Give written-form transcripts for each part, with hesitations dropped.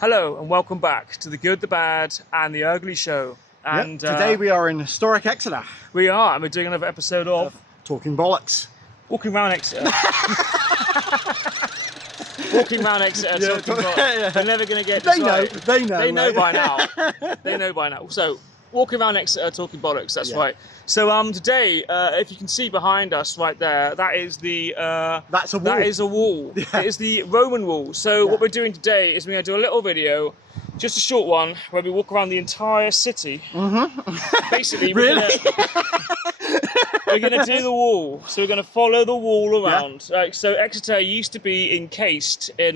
Hello and welcome back to the Good, the Bad and the Ugly show. And today we are in historic Exeter. We are, and we're doing another episode of Talking Bollocks. Walking around Exeter. Walking around Exeter, talking bollocks. Yeah. They're never going to get They this know, right. They know mate. by now. They know by now. So, walking around Exeter, talking bollocks, that's Yeah. right. So today, if you can see behind us right there, that is the... That's a wall. That is a wall. Yeah. It is the Roman wall. So what we're doing today is we're going to do a little video, just a short one, where we walk around the entire city. Mm-hmm. Basically, Really? we're going to do the wall. So we're going to follow the wall around. So Exeter used to be encased in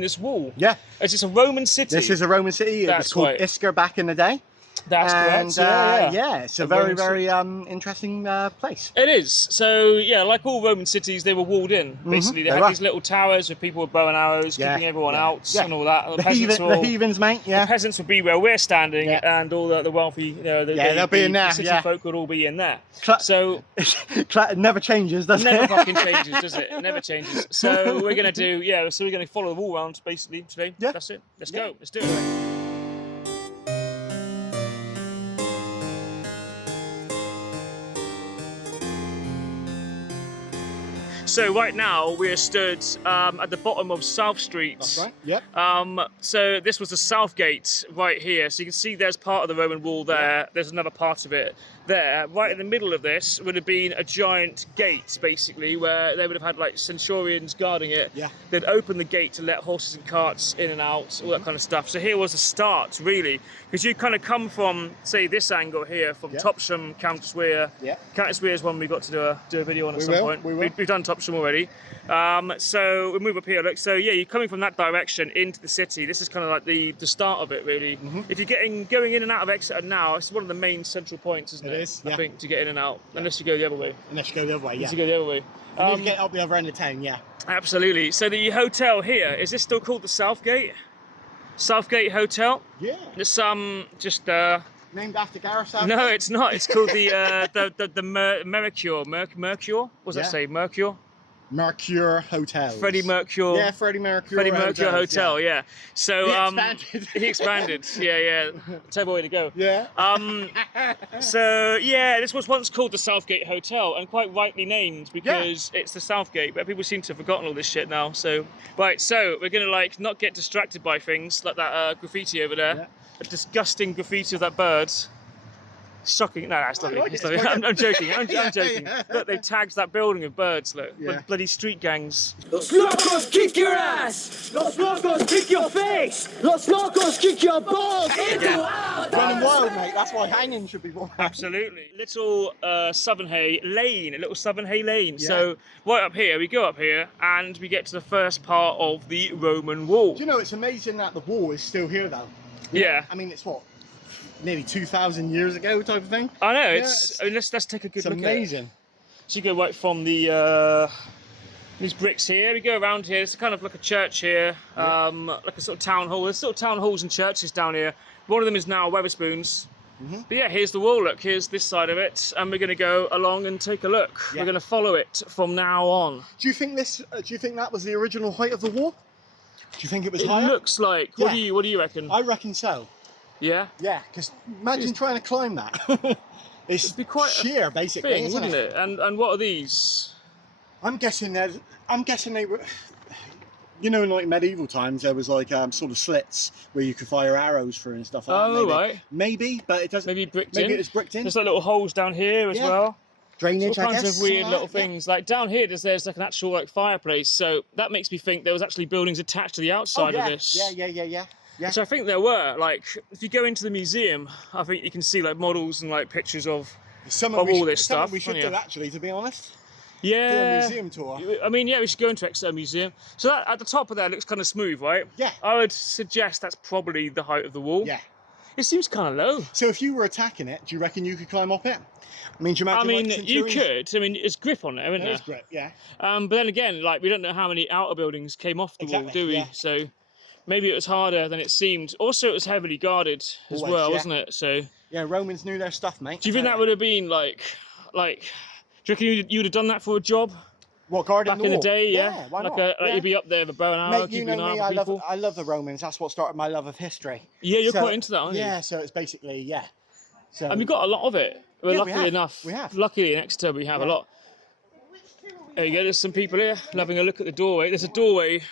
this wall. Yeah. It's just a Roman city. This is a Roman city. It was called Exeter back in the day. That's correct. Yeah, it's a very, very interesting place. It is. So yeah, like all Roman cities, they were walled in. Basically, they had these little towers with people with bow and arrows, keeping everyone out and all that. The heathens, mate. Yeah. The peasants would be where we're standing, and all the wealthy, they'll be in there. The city folk would all be in there. So it never changes, does it? Never fucking changes, does it? It never changes. So we're gonna do So we're gonna follow the wall around basically today. Yeah. That's it. Let's go. Let's do it. So right now we are stood at the bottom of South Street. That's right. Yep. So this was the South Gate right here. So you can see there's part of the Roman wall there. Yeah. There's another part of it there. Right in the middle of this would have been a giant gate, basically, where they would have had like centurions guarding it. Yeah. They'd open the gate to let horses and carts in and out, all that kind of stuff. So here was the start, really, because you kind of come from, say, this angle here, from Topsham, Countess Weir. Yeah. Countess Weir is one we got to do a video on at some point. We've done Topsham already. So we move up here. Look, so yeah, you're coming from that direction into the city. This is kind of like the start of it, really. Mm-hmm. If you're going in and out of Exeter now, it's one of the main central points, isn't it? It is, I think, to get in and out, unless you go the other way. Unless you go the other way, Unless you go the other way. You need to get up the other end of town, yeah. Absolutely. So the hotel here, is this still called the Southgate? Southgate Hotel? Yeah. It's just named after Gareth Southgate? No, it's not. It's called the Mercure. Mercure? What does that say? Mercure? Mercure Hotels. Freddie Mercure. Yeah, Freddie Mercure. Freddie Mercure Hotel, yeah. So he expanded. Yeah. Terrible way to go. Yeah. So yeah, this was once called the Southgate Hotel, and quite rightly named because it's the Southgate. But people seem to have forgotten all this shit now. So right, so we're gonna not get distracted by things like that graffiti over there. Yeah. A disgusting graffiti of that bird. Shocking. No, it's lovely. I'm joking. I'm joking. Look, they've tagged that building with birds, look. Bloody street gangs. Los locos kick your ass! Los locos kick your face! Los locos kick your balls into Running wild, mate. That's why hanging should be born. Absolutely. Little Southernhay Lane. Yeah. So right up here, we go up here and we get to the first part of the Roman wall. Do you know, it's amazing that the wall is still here, though. Yeah. I mean, it's what? Nearly 2,000 years ago type of thing. I know, let's take a good look at it. It's amazing. So you go right from the these bricks here, we go around here, it's kind of like a church here, like a sort of town hall. There's sort of town halls and churches down here. One of them is now Wetherspoons. Mm-hmm. But yeah, here's the wall, look, here's this side of it, and we're gonna go along and take a look. Yeah. We're gonna follow it from now on. Do you think that was the original height of the wall? Do you think it was higher? It looks like. Yeah. What do you reckon? I reckon so. Yeah? Yeah, because imagine trying to climb that. It'd be quite sheer, basically, wouldn't it? And what are these? I'm guessing they were, you know, in like medieval times, there was like sort of slits where you could fire arrows through and stuff like that. Oh, right. Maybe, but it doesn't. Maybe bricked in. Maybe it's bricked in. There's like little holes down here as well. Drainage, all kinds of weird little things. Like down here, there's like an actual fireplace. So that makes me think there was actually buildings attached to the outside of this. Yeah. Yeah. Which I think there were. Like, if you go into the museum, I think you can see like models and like pictures of all this stuff. We should do actually, to be honest. Yeah. Do a museum tour. I mean, yeah, we should go into Exeter Museum. So that at the top of there looks kind of smooth, right? Yeah. I would suggest that's probably the height of the wall. Yeah. It seems kind of low. So if you were attacking it, do you reckon you could climb up it? I mean, do you imagine? You could. I mean, it's grip on there, isn't there? There's grip, yeah. But then again, like we don't know how many outer buildings came off the wall, do we? Yeah. So maybe it was harder than it seemed. Also, it was heavily guarded as well, wasn't it? So yeah, Romans knew their stuff, mate. Do you think that would have been like? Do you reckon you would have done that for a job? What, guarding Back the in the wall? day, yeah. Why not? Like Yeah. you'd be up there with a bow and arrow, Mate, you keeping know an me, eye on people. I love the Romans. That's what started my love of history. Yeah, you're So, quite into that, aren't you? Yeah, so it's basically, yeah. So, And we've got a lot of it. Well, Yeah, luckily enough. we have. Luckily in Exeter we have a lot. There you go, there's some people here having a look at the doorway. There's a doorway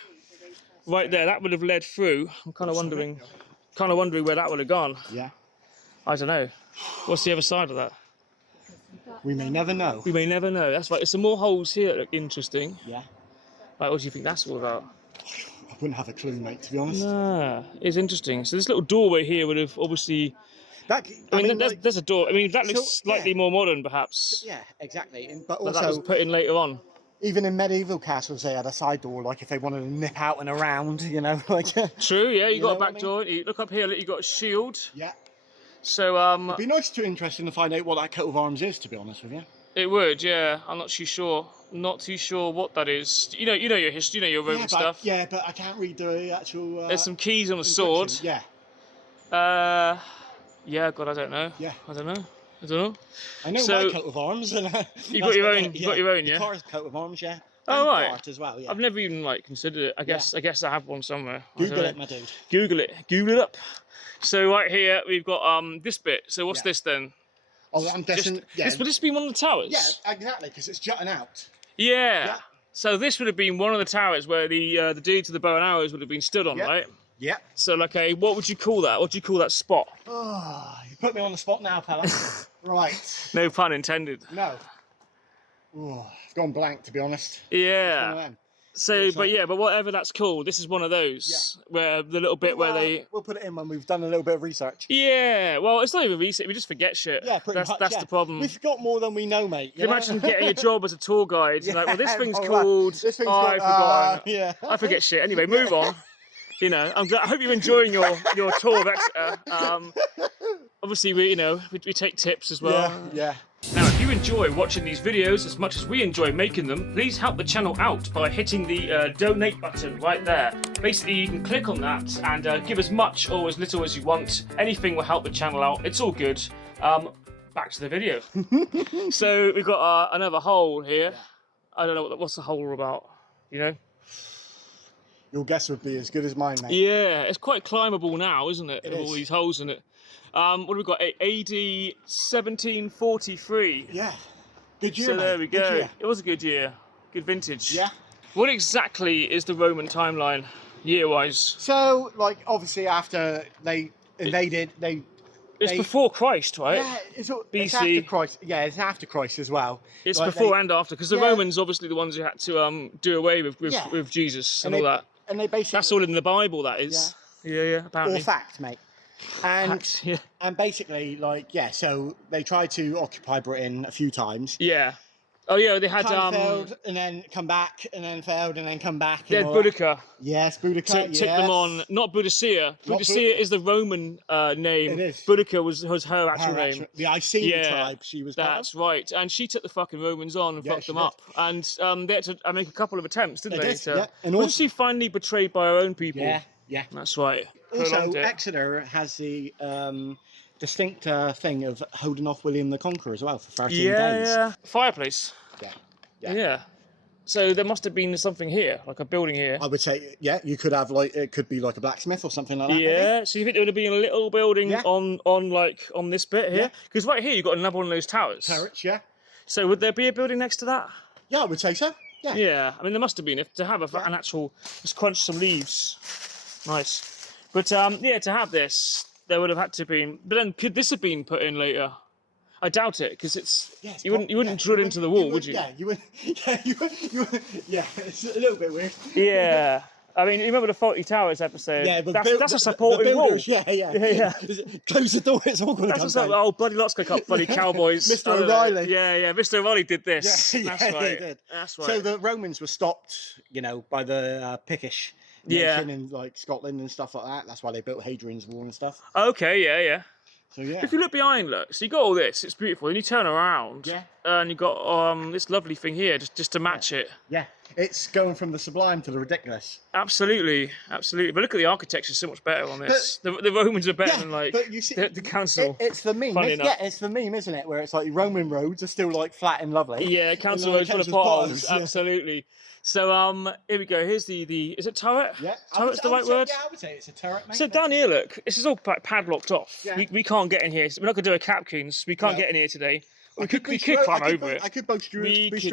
right there. That would have led through. I'm kind of wondering where that would have gone. yeah, I don't know. What's the other side of that? we may never know. We may never know. That's right. There's some more holes here that look interesting. Yeah. Like, what do you think that's all about? I wouldn't have a clue, mate, to be honest. Ah, it's interesting. So this little doorway here would have obviously. That, I mean, like, there's a door. I mean, that looks So, slightly yeah. more modern, perhaps. yeah, exactly. But But that was also, put in later on. even in medieval castles, they had a side door, like if they wanted to nip out and around, you know, like. True. Yeah, you got know a what I back mean? door. You look up here. Look, you got a shield. Yeah. So It'd be interesting to find out what that coat of arms is, to be honest with you. it would. Yeah, I'm not too sure. Not too sure what that is. You know your history. You know your Roman stuff. Yeah, but I can't read the actual. There's some keys on the sword. inscription. Yeah. Yeah. God, I don't know. Yeah. I don't know. I don't know. I know So- my coat of arms. And, You got your own. You got your own. The Yeah. car's coat of arms, yeah. Oh, And right. Dart as well, yeah. I've never even like considered it. I guess I have one somewhere. I don't Google know. it, my dude. Google it. Google it up. So right here we've got this bit. So what's Yeah. this then? Oh, I'm guessing. Yeah. Would this be one of the towers? Yeah, exactly, because it's jutting out. Yeah. Yeah. So this would have been one of the towers where the dudes with the bow and arrows would have been stood on, Yeah. right? Yeah. So like what would you call that? What do you call that spot? Oh, you put me on the spot now, fella. Right. No pun intended. No. Oh, I've gone blank, to be honest. One of Yeah. them. So, but whatever that's called, this is one of those where the little bit where they. We'll put it in when we've done a little bit of research. Yeah. Well, it's not even research. We just forget shit. Yeah, pretty much. That's yeah. the problem. We've got more than we know, mate. Can you imagine getting a job as a tour guide? You're like, well, this thing's all right. called. This thing's I've called, forgotten. yeah. I forget shit. Anyway, move on. You know, I hope you're enjoying your tour of Exeter. Obviously, we take tips as well. Yeah. Now, if you enjoy watching these videos as much as we enjoy making them, please help the channel out by hitting the donate button right there. Basically, you can click on that and give as much or as little as you want. Anything will help the channel out. It's all good. Back to the video. So we've got another hole here. I don't know what's the hole about. You know? Your guess would be as good as mine, mate. Yeah, it's quite climbable now, isn't it? It With all is. these holes in it. What have we got? AD 1743. Yeah. Good year, So mate. there we Good go. year. It was a good year. Good vintage. Yeah. What exactly is the Roman timeline, year-wise? So, like, obviously, after they invaded, It's They- before Christ, right? yeah, it's BC. after Christ. Yeah, it's after Christ as well. It's Like, before they- and after, because the yeah. Romans obviously the ones who had to do away with Yeah. Jesus and And all they- that. And they basically That's all in the Bible. That is. Yeah, all apparently. fact, mate. And Facts, yeah. and basically, like, yeah, so they tried to occupy Britain a few times. Yeah. Oh yeah, they had Kind of failed, and then come back, and then failed, and then come back. they had and all that. Boudica. Yes, Boudica. Took them on, not Boudicca. Not Boudicca is the Roman name. It is. Boudica was her actual Her name. actual- the Iceni Yeah, tribe she was part That's right. And she took the fucking Romans on and Yeah, fucked she them did. up. And they had to make a couple of attempts, didn't They they? did, yeah. And Wasn't also- she finally betrayed by her own of. people? Yeah. That's right. Also, Prolonged it. Exeter has the distinct thing of holding off William the Conqueror as well for 13 days. Yeah. Fireplace. Yeah. Yeah. So there must have been something here, like a building here. I would say, yeah, you could have like, it could be like a blacksmith or something like that. maybe? Yeah, so you think there would have been a little building Yeah. on this bit Yeah. here? Because right here you've got another one of those towers. Turrets, yeah. So would there be a building next to that? Yeah, I would say so. Yeah. Yeah, I mean there must have been if to have an actual. Let's crunch some leaves. Nice, but yeah, to have this, there would have had to been. But then, could this have been put in later? I doubt it because it's. Yes, you wouldn't drill into the wall, would you? Yeah, you would. Yeah, you would. Yeah, it's a little bit weird. Yeah. I mean, you remember the Faulty Towers episode? Yeah, but that's a supporting the wall. builders, yeah. Yeah. Close the door. It's all going to That's come what's up. down. Oh, bloody lots going to come. Bloody cowboys. Mr. I don't know. O'Reilly. Yeah, Mr. O'Reilly did this. Yeah, That's yeah, right. he did. That's right. So the Romans were stopped, by the Pictish nation in like Scotland and stuff like that. That's why they built Hadrian's Wall and stuff. Okay, yeah. So yeah. If you look behind, look, so you got all this, it's beautiful. Then you turn around. Yeah. and you've got this lovely thing here just to match it. Yeah, it's going from the sublime to the ridiculous. Absolutely, absolutely. But look at the architecture, so much better on this. The Romans are better than like but you see, the council. It's the meme. Funny enough. Yeah, it's the meme, isn't it? Where it's like Roman roads are still like flat and lovely. Yeah, council roads full of potholes. Absolutely. So here we go. Here's the is it turret? Yeah, Turret's the right word. Yeah, I would say it's a turret. Mate. So down here, look, this is all padlocked off. Yeah. We can't get in here. We're not going to do a Capkins. We can't get in here today. We could climb over it. I could boost you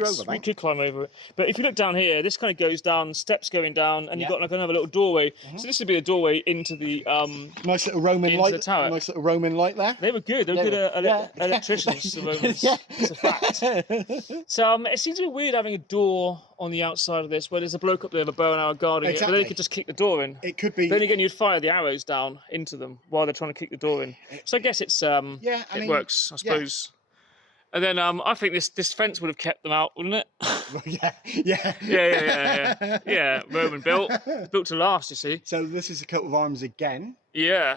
over, mate. We could climb over it. But if you look down here, this kind of goes down, steps going down, and you've got like another little doorway. So this would be the doorway into the nice little Roman light. the tower. Nice little Roman light there. They were good. They were good electricians, the Romans. It's a fact. So it seems a bit weird having a door on the outside of this where there's a bloke up there with a bow and arrow guarding it, but then you could just kick the door in. It could be. Then again, you'd fire the arrows down into them while they're trying to kick the door in. So I guess it's it works, I suppose. And then I think this fence would have kept them out, wouldn't it? Yeah. Roman built. It's built to last, you see. So this is a coat of arms again. Yeah.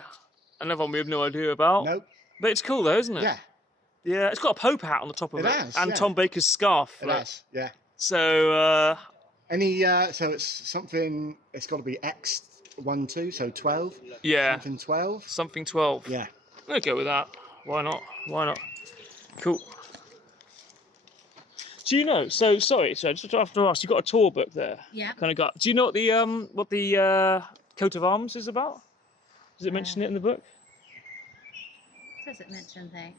Another one we have no idea about. Nope. But it's cool though, isn't it? Yeah. Yeah. It's got a Pope hat on the top of it. Has, and yeah. Tom Baker's scarf. It has. Yeah. So so it's something. It's got to be X12, so 12. Yeah. Something 12. Something 12. Yeah. I'll go with that. Why not? Why not? Cool. Do you know? So sorry, so just have to ask. You got a tour book there. Yeah. Kind of got. Do you know what the coat of arms is about? Does it mention it in the book? Does it mention thing?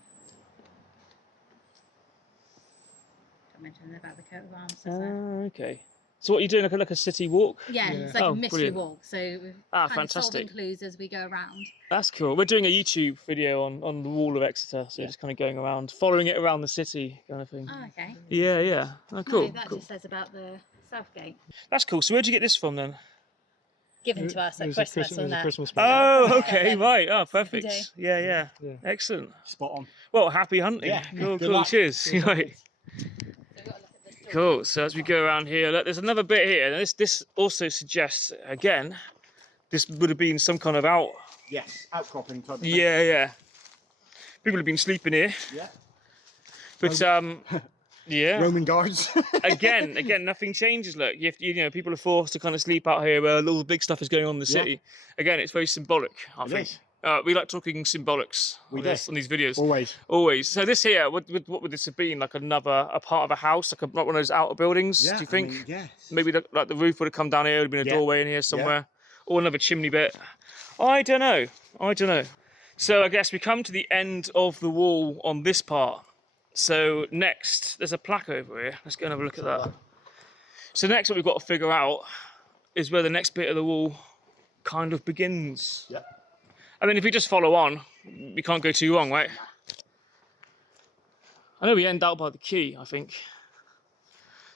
Don't mention about the coat of arms, does it? Okay. So what are you doing? Like a city walk? Yeah, it's like a mystery brilliant. walk. So we've fantastic. solving clues as we go around. That's cool. We're doing a YouTube video on the wall of Exeter, so just kind of going around, following it around the city, kind of thing. Oh, okay. Yeah. Oh, cool. No, that just says about the Southgate. That's cool. So where'd you get this from then? Given to us at Christmas, wasn't it? Christmas Oh, okay, right. Oh, perfect. day. Yeah. Excellent. Spot on. Well, happy hunting. Yeah. Cool. Good luck. Cheers. Right. Cool. So as we go around here, look, there's another bit here. And this also suggests, again, this would have been some kind of Yes, outcropping type of thing. Yeah. People have been sleeping here. Yeah. But yeah. Roman guards. again, nothing changes. Look, you know, people are forced to kind of sleep out here where all the big stuff is going on in the city. Again, it's very symbolic, I think. is. We like talking symbolics on these videos. Always. So this here, what would this have been? Like a part of a house, like one of those outer buildings? Yeah, Do you think? I mean, yes. Maybe the roof would have come down here. Would have been a doorway in here somewhere, or another chimney bit. I don't know. So I guess we come to the end of the wall on this part. So next, there's a plaque over here. Let's go and have a look at that. So next, what we've got to figure out is where the next bit of the wall kind of begins. Yeah. I mean, if we just follow on, we can't go too wrong, right? I know we end out by the quay, I think.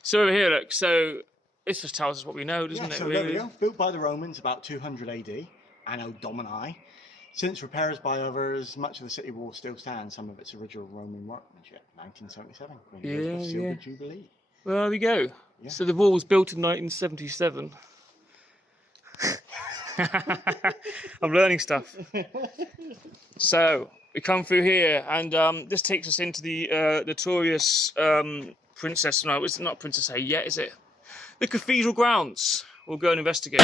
So over here, look, so this just tells us what we know, doesn't it? So Really? there we go. Built by the Romans about 200 AD, Anno Domini. Since repairs by others, much of the city wall still stands, some of its original Roman workmanship. 1977, Queen Silver Jubilee. Well, there we go. Yeah. So the wall was built in 1977. I'm learning stuff. So we come through here, and this takes us into the notorious Princess. No, it's not Princesshay yet, is it? The cathedral grounds. We'll go and investigate.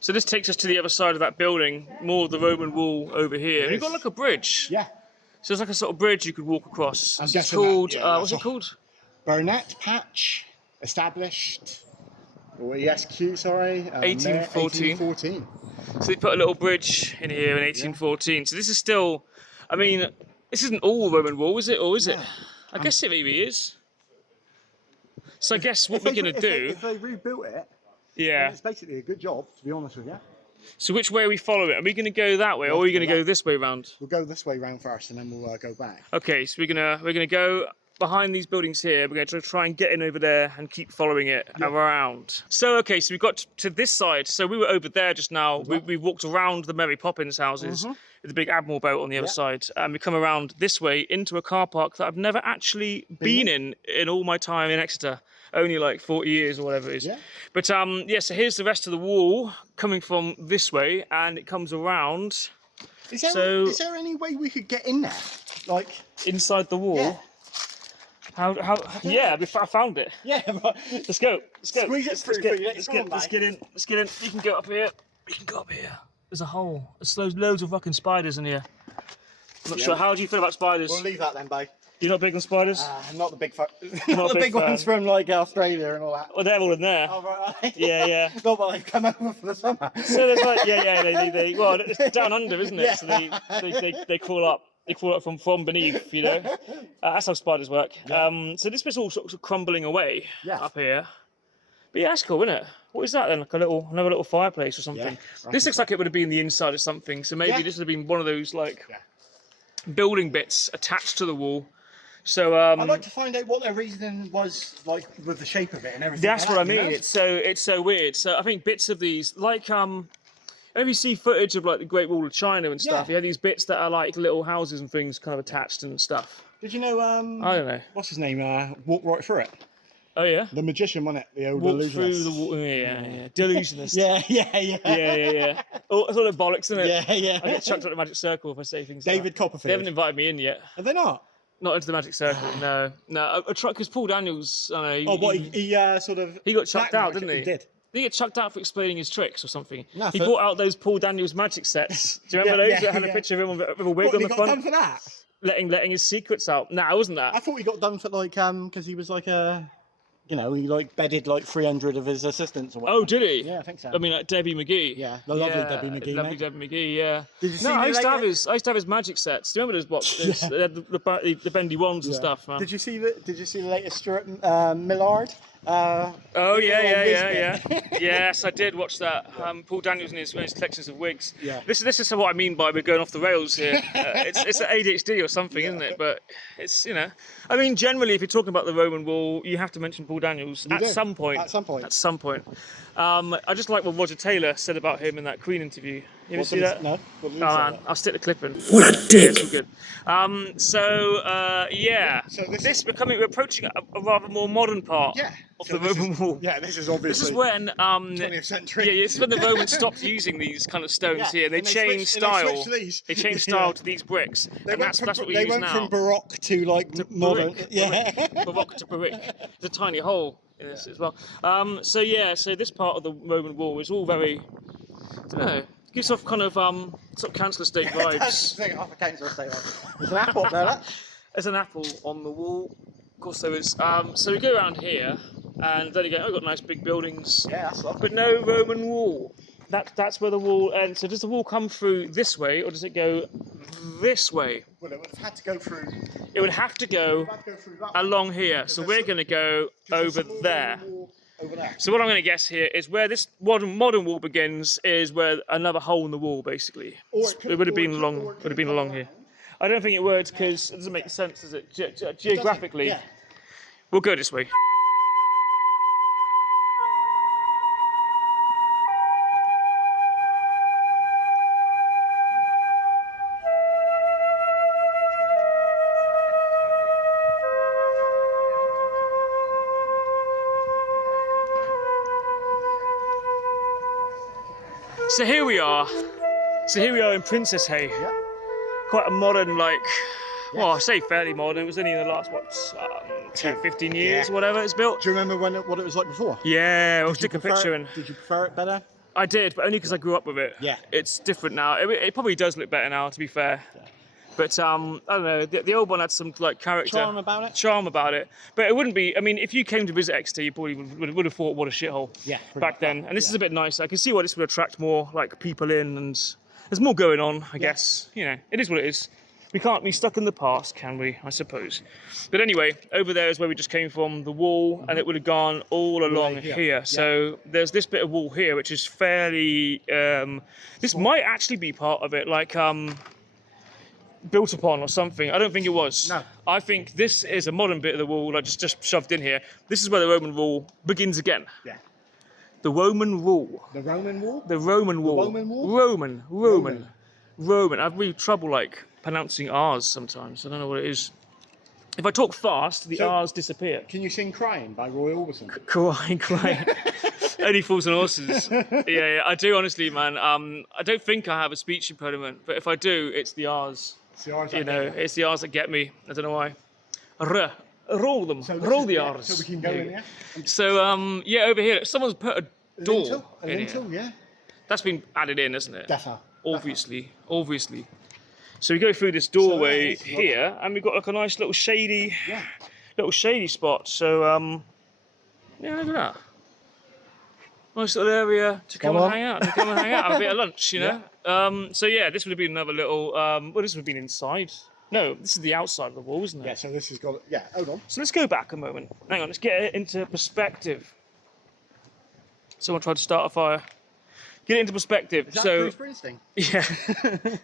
So this takes us to the other side of that building, more of the Roman wall over here. And you've got like a bridge. Yeah. So it's like a sort of bridge you could walk across. I'm It's guessing called, that, yeah, what's it called? Burnett Patch, established, or ESQ, sorry. 1814. 1814. So they put a little bridge in here in 1814. So this is still, I mean, this isn't all Roman wall, is it? Or is it? No. I guess it maybe is. So I guess what we're going to do... If they rebuilt it, Yeah. it's basically a good job, to be honest with you. So which way are we following it? Are we going to go that way, or are we going to go this way round? We'll go this way round first, and then we'll go back. Okay, so we're gonna go behind these buildings here. We're going to try and get in over there and keep following it around. So okay, so we got to this side. So we were over there just now. We walked around the Mary Poppins houses with the big Admiral boat on the other side, and we come around this way into a car park that I've never actually been in all my time in Exeter. Only like 40 years or whatever it is. Yeah. But yeah, so here's the rest of the wall coming from this way, and it comes around Is there any way we could get in there? Like inside the wall. yeah. How? Yeah, I found it. Yeah, right. Let's go. Let's go. Squeeze it Let's through. get, Let's let's go get, on, let's mate. get in. Let's get in. You can go up here. You can go up here. There's a hole. There's loads of fucking spiders in here. I'm not sure. How do you feel about spiders? We'll leave that then, babe. You're not big on spiders? Not the big, Not the a big big ones fan. from like Australia and all that. Well, they're all in there. Oh, right. Yeah, yeah. Not but they've come over for the summer. So there's like, they well, it's down under, isn't it? Yeah. So they crawl up. They crawl up from beneath, you know. That's how spiders work. So this bit's all sort of crumbling away up here. But yeah, that's cool, isn't it? What is that then? Like another little fireplace or something? Yeah, This looks like it would have been the inside of something. So maybe this would have been one of those like building bits attached to the wall. So I'd like to find out what their reasoning was, like with the shape of it and everything. that's what I mean. You know? It's so weird. So I think bits of these, like if you see footage of like the Great Wall of China and stuff, you have these bits that are like little houses and things kind of attached and stuff. Did you know? I don't know. What's his name? Walked right through it. Oh yeah. The magician, wasn't it? The old Walk illusionist. through the wall. Yeah. Delusionist. Yeah. Oh, that's all the bollocks, isn't it? Yeah. I get chucked out the magic circle if I say things. David like that. Copperfield. They haven't invited me in yet. Are they not? Not into the magic circle. No. I tried because Paul Daniels. I know. He sort of. He got chucked out, didn't he? He did. Did he get chucked out for explaining his tricks or something? No, he brought out those Paul Daniels magic sets. Do you remember those that had a picture of him with a wig on the He got front? done for that. Letting his secrets out. Nah, it wasn't that. I thought he got done for like because he was like he like bedded like 300 of his assistants or whatever. Oh, did he? Yeah, I think so. I mean, like Debbie McGee. Yeah, the lovely Debbie McGee. Lovely mate. Debbie McGee. Yeah. Did you see No, I the used to have latest- his magic sets. Do you remember those boxes? They had the bendy wands and stuff, man. Did you see the latest Stuart Millard? Oh yeah. Whizbit. Yes, I did watch that. Paul Daniels and his collections of wigs. Yeah. This is what I mean by we're going off the rails here. It's an ADHD or something, isn't it? But it's I mean, generally, if you're talking about the Roman wall, you have to mention Paul Daniels You do. some point. At some point. At some point. I just like what Roger Taylor said about him in that Queen interview. You ever see that? No. What did he Oh, say? man, I'll stick the clip in. What a dick! It's all good. So we're approaching a rather more modern part of the Roman wall. Yeah, this is This obviously is when 20th century. Yeah, this is when the Romans stopped using these kind of stones here. They and they changed switched- and they style. switched these. They changed style to these bricks, and that's what we they use went now. from Baroque to like modern. Brick, Yeah. Baroque to brick. There's a tiny hole in this as well. So this part of the Roman wall is all very, I don't know, gives off kind of sort of council estate vibes. There's an apple up there. Look. There's an apple on the wall. Of course there is. So we go around here, and then again, we've got nice big buildings, Yeah, that's lovely. but no Roman wall. That's where the wall ends. So does the wall come through this way, or does it go this way? Well, it would have had to go through. It would have to go along here. So we're going to go over there. Over there. So what I'm going to guess here is where this modern wall begins is where another hole in the wall, basically. It would have been along here. I don't think it would because it doesn't make sense, does it? Geographically, Yeah. we'll go this way. So here we are. In Princesshay. Yeah. Quite a modern, like, well, I say fairly modern. It was only in the last, 10, 15 years, Yeah. whatever it's built. Do you remember what it was like before? Yeah, I'll Did you stick a prefer picture it- in. Did you prefer it better? I did, but only because I grew up with it. Yeah. It's different now. It probably does look better now, to be fair. Yeah. But I don't know. The old one had some like character, Charm about it? Charm about it. But it wouldn't be. I mean, if you came to visit Exeter, you probably would have thought, what a shithole. Yeah, pretty Back much. then, and this is a bit nicer. I can see why this would attract more like people in, and there's more going on. I guess it is what it is. We can't be stuck in the past, can we? I suppose. But anyway, over there is where we just came from, the wall, and it would have gone all along Right here. here. Yeah. So there's this bit of wall here, which is fairly. This might actually be part of it, like built upon or something. I don't think it was. No. I think this is a modern bit of the wall, like just shoved in here. This is where the Roman wall begins again. Yeah. The Roman wall. The Roman wall? The Roman wall. Roman wall? Roman. I have really trouble like pronouncing R's sometimes. I don't know what it is. If I talk fast, the So- R's disappear. Can you sing Crying by Roy Orbison? Crying. Only fools and horses. Yeah, I do honestly, man. I don't think I have a speech impediment, but if I do, it's the R's. It's the R's You that know, get you. it's the R's that get me. I don't know why. Roll them. So this Roll is- the yeah, R's. So we can go in, yeah? So, yeah, over here, someone's put a door A in lintel, here. yeah. That's been added in, isn't it? Defo. Obviously. So we go through this doorway it's lovely. here, and we've got like a nice little shady Yeah. spot. So, yeah, look at that. Nice little area to come Come and on. hang out. Have a bit of lunch, you know. So yeah, this would have been another little. Well, this would have been inside. No, this is the outside of the wall, isn't it? Yeah, so this has got, yeah, hold on. So let's go back a moment. Hang on, let's get it into perspective. Someone tried to start a fire. Get it into perspective. Is that So Bruce Springsteen? yeah.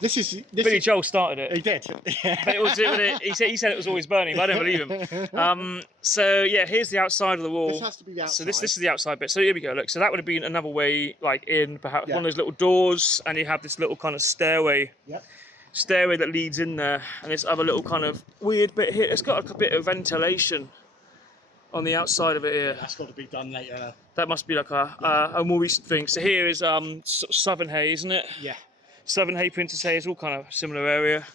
This Billy is, Joel started it. he did. But he said it was always burning, but I don't believe him. So yeah, here's the outside of the wall. This has to be the outside. So this is the outside bit. So here we go. Look, so that would have been another way, like in perhaps Yeah. one of those little doors, and you have this little kind of stairway Yep. that leads in there, and this other little kind of weird bit here. It's got like a bit of ventilation on the outside of it here. That's got to be done later. That must be like a more recent thing. So here is sort of Southern Hay, isn't it? Yeah. Southern Hay, Princesshay is all kind of similar area.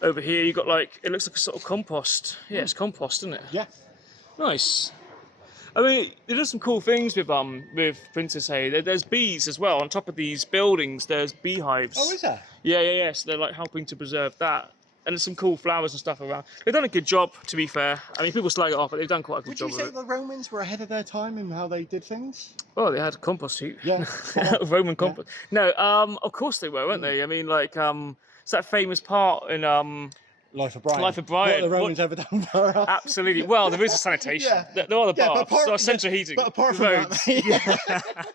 Over here you got like, it looks like a sort of compost. Yeah, it's compost, isn't it? Yeah. Nice. I mean, there's some cool things with Princesshay. There's bees as well. On top of these buildings, there's beehives. Oh, is there? Yeah. So they're like helping to preserve that. And there's some cool flowers and stuff around. They've done a good job, to be fair. I mean, people slag it off, but they've done quite a good Would job you of say it. the Romans were ahead of their time in how they did things? Well, they had a compost heap. Yeah. Roman compost. No, of course they were, weren't they? I mean, like, it's that famous part in Life of Brian. Life of Brian. What have the Romans ever done for us? Absolutely. Well, there is a sanitation. Yeah. There are the Yeah, but baths, there are apart- central heating. But apart from roads. that,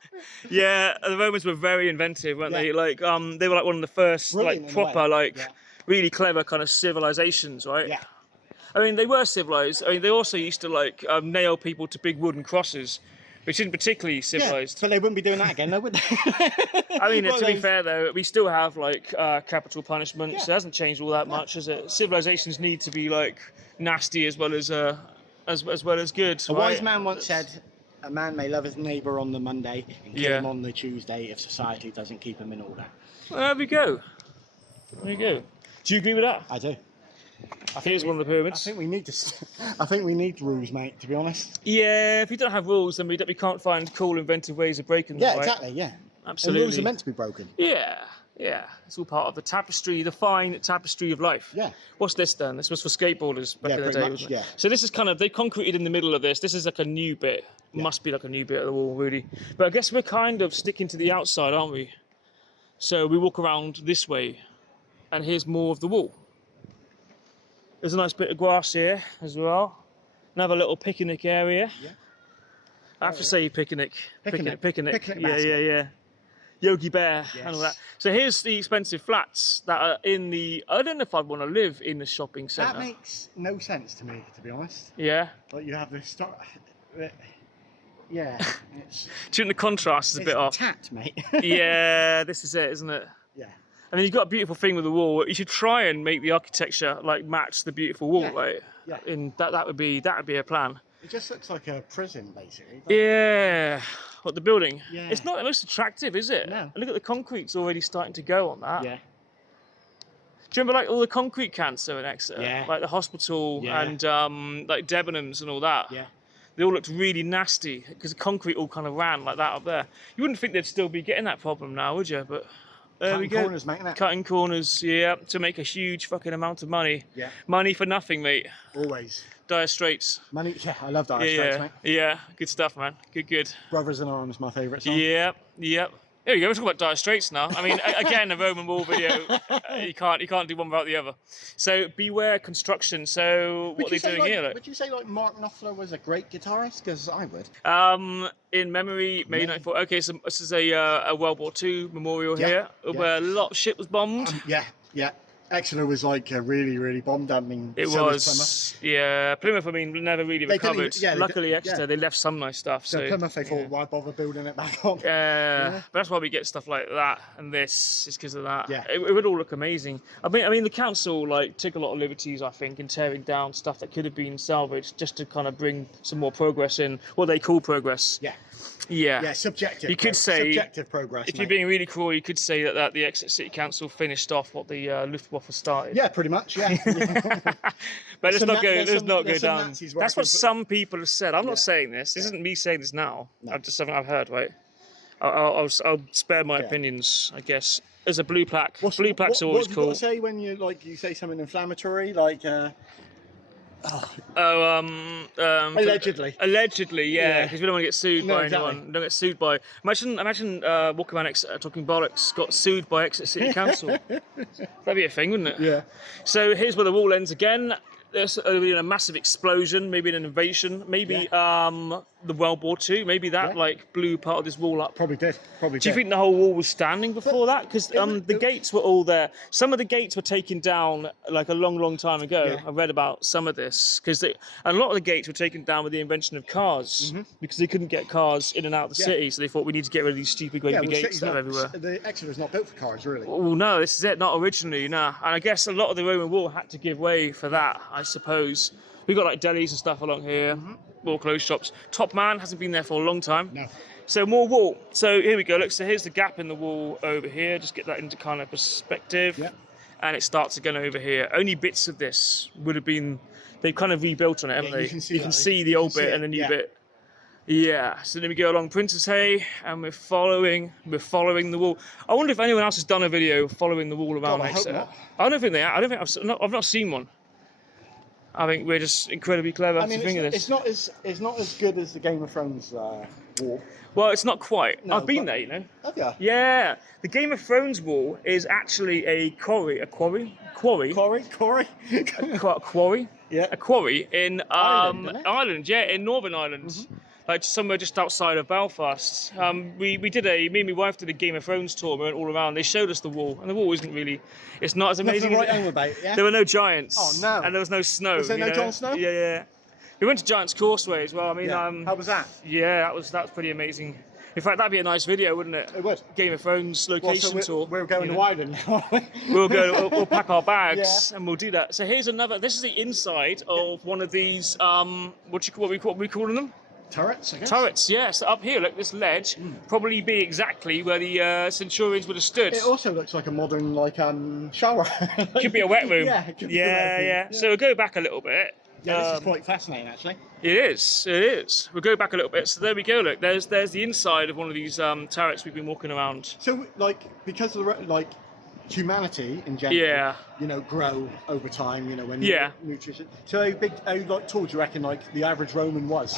Yeah, the Romans were very inventive, weren't they? Yeah. Like, they were like one of the first, Brilliant like, in a way. proper, like, Yeah. really clever kind of civilizations, right? Yeah. I mean, they were civilized. I mean, they also used to like nail people to big wooden crosses, which isn't particularly Yeah, civilized. but they wouldn't be doing that again, though, would they? I mean, Well, to be they- fair though, we still have like capital punishment, so Yeah. it hasn't changed all that much, has it? Civilizations need to be like nasty as well as good. A right? wise man once said, "A man may love his neighbour on the Monday and kill Yeah. him on the Tuesday if society doesn't keep him in order." Well, there we go. There you go. Do you agree with that? I do. Here's one of the I pyramids. think we need to. I think we need rules, mate. To be honest. Yeah, if you don't have rules, then we can't find cool, inventive ways of breaking them. Yeah, right? exactly. Yeah. Absolutely. And rules are meant to be broken. Yeah. It's all part of the tapestry, the fine tapestry of life. Yeah. What's this then? This was for skateboarders back Yeah, in the pretty day, much, wasn't it? yeah. So this is kind of, they concreted in the middle of this. This is like a new bit. Yeah. Must be like a new bit of the wall, really. But I guess we're kind of sticking to the outside, aren't we? So we walk around this way, and here's more of the wall. There's a nice bit of grass here as well. Another little picnic area. Yeah. I have to say picnic. Picnic. Picnic. Picnic Yeah. basket. Yogi Bear and all Yes. that. So here's the expensive flats that are in the. I don't know if I'd want to live in the shopping That centre. makes no sense to me, to be honest. Yeah. Like you have this stock. Yeah. It's. Do you think the contrast is a it's bit off? tat, mate. Yeah, this is it, isn't it? Yeah. I mean, you've got a beautiful thing with the wall. You should try and make the architecture like match the beautiful wall, Yeah. right? Yeah. And that would be a plan. It just looks like a prison, basically. Yeah. What, the building? Yeah. It's not the most attractive, is it? No. And look at the concrete's already starting to go on that. Yeah. Do you remember like all the concrete cancer in Exeter? Yeah. Like the hospital Yeah. and like Debenhams and all that. Yeah. They all looked really nasty because the concrete all kind of ran like that up there. You wouldn't think they'd still be getting that problem now, would you? But there we Cutting go. corners, mate, innit? Cutting corners, yeah, to make a huge fucking amount of money. Yeah. Money for nothing, mate. Always. Dire Straits. Money. Yeah, I love Dire Yeah, Straits, yeah, mate. yeah. Good stuff, man. Good. Brothers in Arms, my favourite song. Yep. There we go. We're talking about Dire Straits now. I mean, again, a Roman wall video. You can't do one without the other. So beware construction. So what are they doing here? Like? Would you say like Mark Knopfler was a great guitarist? Because I would. In memory, May Yeah. 94. Okay, so this is a World War II memorial Yeah, here, yeah. where a lot of shit was bombed. Yeah. Exeter was like a really bomb dumping. It so was, Plymouth. yeah. Plymouth, I mean, never really They didn't recovered. even- yeah, they Luckily, did- Exeter, yeah. they left some nice stuff. So So Plymouth, they thought, why bother building it back up? yeah, but that's why we get stuff like that, and this is because of that. Yeah. It would all look amazing. I mean, the council like took a lot of liberties, I think, in tearing down stuff that could have been salvaged, just to kind of bring some more progress in what they call progress. Yeah. Yeah. Yeah, subjective. You could say, subjective progress. If you're being really cruel, you could say that the Exeter City Council finished off what the Luftwaffe started. Yeah, pretty much. Yeah. But let's not go. there's Let's some- not go there's some down. Nazis That's working what for- some people have said. I'm Yeah. not saying this. This Yeah. isn't me saying this now. No. I've just something I've heard. Right. I'll spare my Yeah. opinions, I guess. As a blue plaque. What's- Blue plaques are always what cool. What do you got to say when you say something inflammatory, like? Allegedly. Allegedly, yeah, Yeah. because we don't want to get sued No, by exactly. anyone. Don't get sued by. Imagine walking around Exeter talking bollocks got sued by Exeter City Council. That'd be a thing, wouldn't it? Yeah. So here's where the wall ends again. There's been a massive explosion, maybe an invasion, maybe the World War II, maybe that Yeah. like blew part of this wall up. Probably did. Probably Do you did. think the whole wall was standing before that? Because it- the gates were all there. Some of the gates were taken down like a long time ago. Yeah. I read about some of this because a lot of the gates were taken down with the invention of cars because they couldn't get cars in and out of the Mm-hmm. Yeah. city. So they thought we need to get rid of these stupid great Yeah, big well, gates city's that are not, everywhere. the Exeter's not built for cars, really. Well, no, this is it. Not originally, nah. And I guess a lot of the Roman wall had to give way for that, I suppose. We've got like delis and stuff along here, more clothes shops. Top Man hasn't been there for a long time. No. So more wall. So here we go. Look, so here's the gap in the wall over here. Just get that into kind of perspective. Yeah. And it starts again over here. Only bits of this would have been, they've kind of rebuilt on it, haven't Yeah, they? you can see You can that. see You the can old see bit it, and the new yeah. bit. Yeah, so then we go along Princesshay and we're following the wall. I wonder if anyone else has done a video following the wall around God, I hope Exeter. not. I don't think they are. I don't think I've not seen one. I think we're just incredibly clever I mean, to think of this. it's not as good as the Game of Thrones wall. Well, it's not quite. No, I've been but- there, you know. Have you? Yeah, the Game of Thrones wall is actually a quarry, Corey? Yeah. a quarry in Ireland, isn't it? Ireland, yeah, in Northern Ireland, like somewhere just outside of Belfast. Me and my wife did a Game of Thrones tour. We went all around. They showed us the wall, and the wall isn't really. It's not as Nothing amazing. to as write home about, yeah? There were no giants. Oh, no. And there was no snow. Was there you no know? Jon Snow? Yeah, yeah. We went to Giant's Causeway as well. I mean, Yeah. How was that? yeah, that was pretty amazing. In fact, that'd be a nice video, wouldn't it? It would. Game of Thrones Well, location so tour. we're going you to know. Ireland now, aren't we? We'll pack our bags Yeah. and we'll do that. So here's another. This is the inside of one of these. What we calling them? Turrets, I guess. Turrets. Yeah. So up here, look, this ledge probably be exactly where the Centurions would have stood. It also looks like a modern, shower. Could be a wet room. Yeah, it could be a wet room. yeah. So we'll go back a little bit. Yeah, this is quite fascinating, actually. It is. We'll go back a little bit. So there we go. Look, there's the inside of one of these turrets we've been walking around. So, because of the humanity in general, Yeah. grow over time, when Yeah. nutrition. So how tall do you reckon the average Roman was?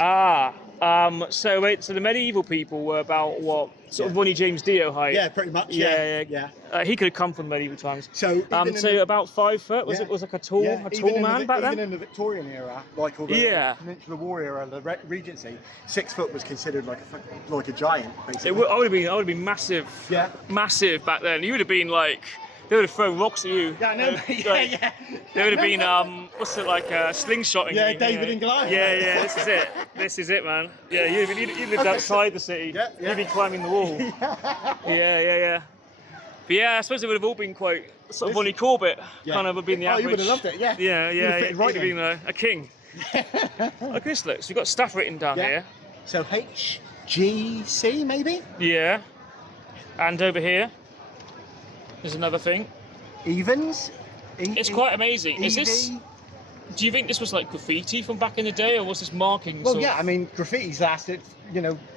So the medieval people were about what sort of Ronnie James Dio height. Yeah, pretty much. Yeah. Yeah. He could have come from medieval times. So, About 5 foot. Was Yeah. it like a tall man back Even then? in the Victorian era, or the Yeah. Peninsular War era, the Regency, 6 foot was considered like a giant, basically. I would have been massive. Yeah. Massive back then. You would have been like. They would have thrown rocks at you. Yeah, I know. Yeah. They would have been what's it like slingshotting Yeah, you, David and Goliath. Yeah. This is it, man. Yeah, you lived outside the city. Yeah. You'd be climbing the wall. Yeah. But yeah, I suppose they would have all been quite sort of Ronnie Corbett, kind of would have been the average. Oh, you would have loved it, yeah. Yeah. You'd have fitted right He'd have been a king. Look at this, look. So we've got stuff written down Yeah. here. So HGC, maybe? Yeah. And over here, there's another thing. Evens? It's quite amazing. Is this? EV? Do you think this was like graffiti from back in the day, or was this marking? Well, sort yeah, of- I mean, graffiti's lasted,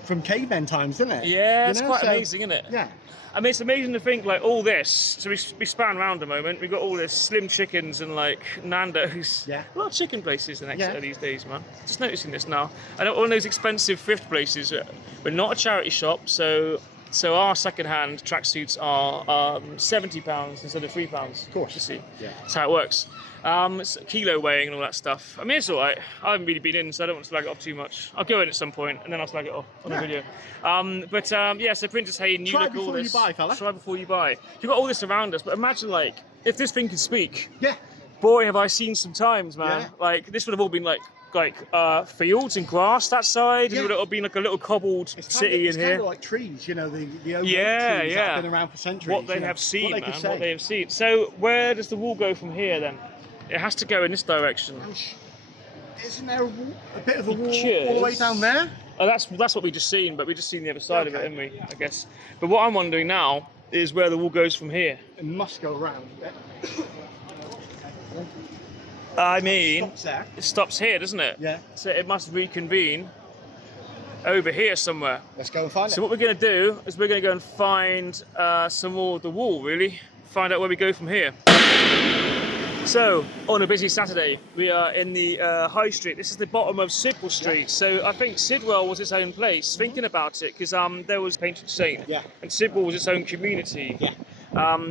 from cavemen times, didn't it? Yeah, it's quite so- amazing, isn't it? Yeah. I mean, it's amazing to think like all this. So we span around a moment. We've got all this Slim Chickens and like Nando's. Yeah. A lot of chicken places in Exeter Yeah. these days, man. Just noticing this now. And all those expensive thrift places. We're not a charity shop, so our second-hand tracksuits are £70 instead of £3. Of course. You see. Yeah. That's how it works. It's kilo weighing and all that stuff. I mean, it's all right. I haven't really been in, so I don't want to slag it off too much. I'll go in at some point, and then I'll slag it off on Yeah. the video. So Princesshay, new Try look, all before you this. buy, fella. Try before you buy. You've got all this around us, but imagine, like, if this thing could speak, Yeah. boy, have I seen some times, man. Yeah. Like this would have all been like fields and grass that side. Yeah. It would have been like a little cobbled city It's in kind here. of like trees, you know, the old Yeah, trees yeah. that have been around for centuries. What they you know, have seen, what they man. could say. What they have seen. So where does the wall go from here then? It has to go in this direction. Isn't there a bit of a wall Cheers. all the way down there? Oh, that's what we just seen, but we just seen the other side of it, Okay. haven't we? I guess. But what I'm wondering now is where the wall goes from here. It must go around. I mean, Stops there. it stops here, doesn't it? Yeah. So it must reconvene over here somewhere. Let's go and find So it. what we're going to do is we're going to go and find some more of the wall, really. Find out where we go from here. So, on a busy Saturday, we are in the High Street. This is the bottom of Sidwell Street. So I think Sidwell was its own place. Thinking about it, because there was Patron Saint, Yeah. and Sidwell was its own community. Yeah.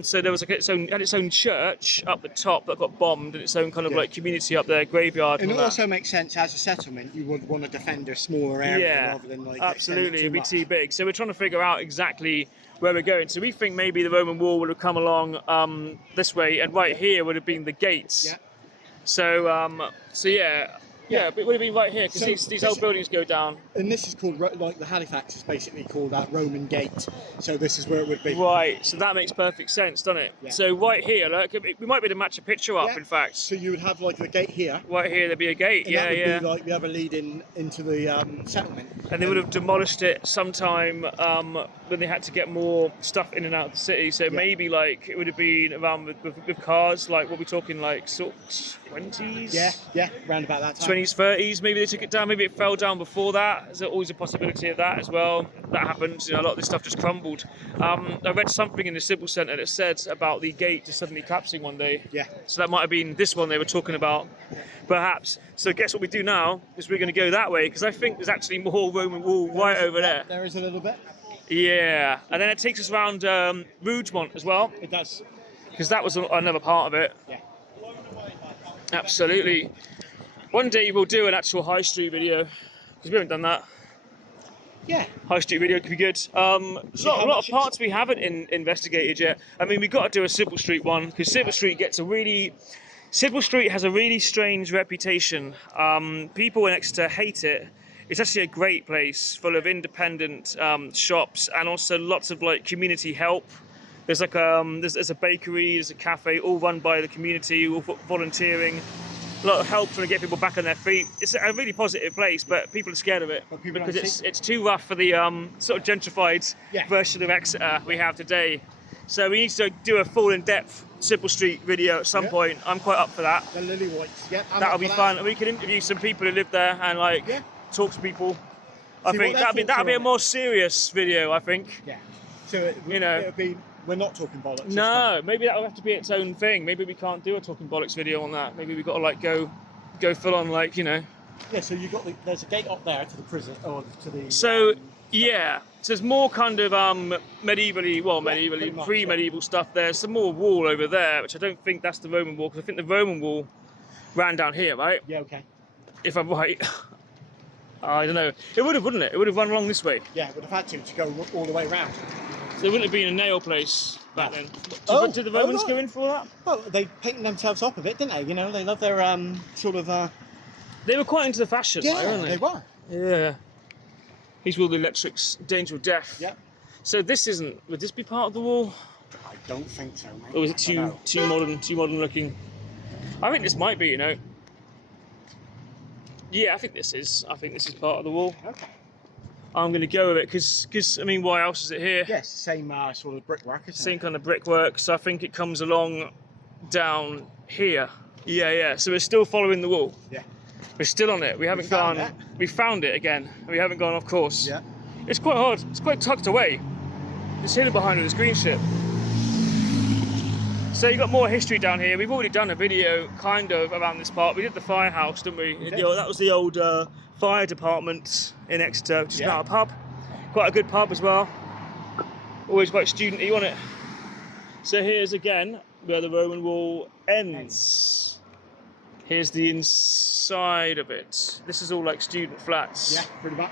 So there was like had its own church up the top that got bombed, and its own kind of Yeah. like community up there, graveyard. And And it all also makes sense as a settlement. You would want to defend a smaller area yeah, rather than like absolutely, it'd be extend it too big. So we're trying to figure out exactly where we're going. So we think maybe the Roman wall would have come along this way, and right here would have been the gates. Yeah. So yeah, but it would have been right here because So these this- old buildings go down. And this is called like the Halifax is basically called that Roman gate. So this is where it would be. Right, so that makes perfect sense, doesn't it? Yeah. So right here, look, we might be able to match a picture up. Yeah. In fact, So you would have like the gate here. right here there'd be a gate. And Yeah, that would yeah. be like the other lead into the settlement. And they would have demolished it sometime when they had to get more stuff in and out of the city. So maybe like it would have been around with cars, like what we're talking like sort of 20s? Yeah, round about that time. 20s, 30s, maybe they took it down, maybe it fell down before that. There's always a possibility of that as well. That happens, you know, a lot of this stuff just crumbled. I read something in the Civil Centre that said about the gate just suddenly collapsing one day. Yeah. So that might have been this one they were talking about, perhaps. So guess what we do now is we're going to go that way, because I think there's actually more Roman wall right over there. There is a little bit. Yeah, and then it takes us around Rougemont as well, It does. because that was another part of it. Yeah. Absolutely. One day we'll do an actual High Street video, because we haven't done that. Yeah. High Street video could be good. There's a lot of parts we haven't investigated yet. I mean, we've got to do a Sidwell Street one, because Sidwell Street has a really strange reputation. People in Exeter hate it. It's actually a great place, full of independent shops, and also lots of like community help. There's like there's a bakery, there's a cafe, all run by the community, all volunteering. A lot of help trying to get people back on their feet. It's a really positive place, but people are scared of it But people because don't it's too rough for the sort of gentrified Yeah. version of Exeter we have today. So we need to do a full in-depth Sidwell Street video at some Yeah. point. I'm quite up for that. The lily whites. Yeah. I'm That'll up be for fun. We can interview some people who live there and like Yeah. talk to people. I See what think their that'll thoughts are be a on it. more serious video. I think. Yeah. So You know. it'll be. We're not talking bollocks. this No, time. maybe that'll have to be its own thing. Maybe we can't do a Talking Bollocks video on that. Maybe we've got to like go full on, like, you know. Yeah. So you got there's a gate up there to the prison or to the. So yeah, so there's more kind of medievally, pretty much, pre-medieval stuff. There's some more wall over there, which I don't think that's the Roman wall, because I think the Roman wall ran down here, right? Yeah. Okay. If I'm right. I don't know. It would have, wouldn't it? It would have run along this way. Yeah. Would have had to go all the way round. So it wouldn't have been a nail place back then. Oh, Did the Romans no. go in for that? Well, they painted themselves up a bit, didn't they? You know, they love their sort of. They were quite into the fashion, Yeah, weren't they? they were. Yeah. He's all the electrics, danger of death. Yeah. So this isn't. Would this be part of the wall, I don't think so, mate. or is it I don't know. too modern looking? I think this might be. You know. Yeah, I think this is. I think this is part of the wall. Okay. I'm going to go with it because I mean, why else is it here? Yes, same sort of brickwork, isn't Same it? kind of brickwork. So I think it comes along down here. Yeah, yeah. So we're still following the wall. Yeah. We're still on it. We haven't found gone. it. We found it again. We haven't gone off course. Yeah. It's quite hard. It's quite tucked away. It's hidden behind this green ship. So you got more history down here. We've already done a video kind of around this part. We did the firehouse, didn't we? did. That was the old fire department in Exeter, which is Yeah. now a pub. Quite a good pub as well. Always quite student-y, wasn't it? So here's again where the Roman wall ends. Here's the inside of it. This is all like student flats. Yeah, pretty much.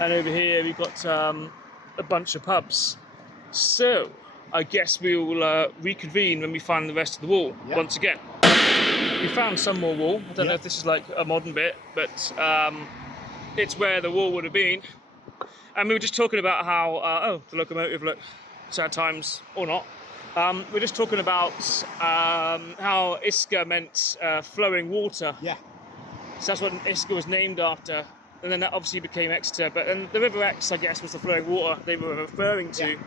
And over here we've got a bunch of pubs. So, I guess we will reconvene when we find the rest of the wall once again. We found some more wall. I don't know if this is like a modern bit, but it's where the wall would have been. And we were just talking about how, oh, the locomotive, look, sad times or not. We're just talking about how Isker meant flowing water. Yeah. So that's what Isker was named after. And then that obviously became Exeter. But then the River Ex, I guess, was the flowing water they were referring to. Yeah.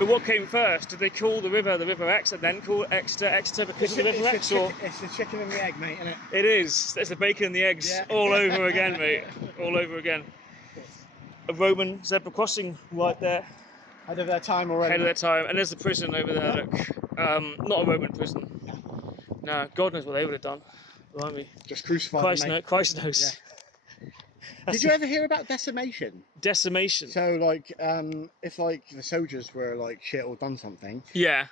But what came first? Did they call the River Ex, and then call Exeter because of the River Ex? It's the chicken and the egg, mate, isn't it? It is. It's the bacon and the eggs all over again, mate. All over again. A Roman zebra crossing right there. Ahead of their time already. Ahead of their time. And there's the prison over there, look. Not a Roman prison. No, God knows what they would have done. Blimey. Just crucified them, mate. Christ knows. Yeah. Did you ever hear about decimation? Decimation? So, like, if, like, the soldiers were, like, shit or done something... Yeah.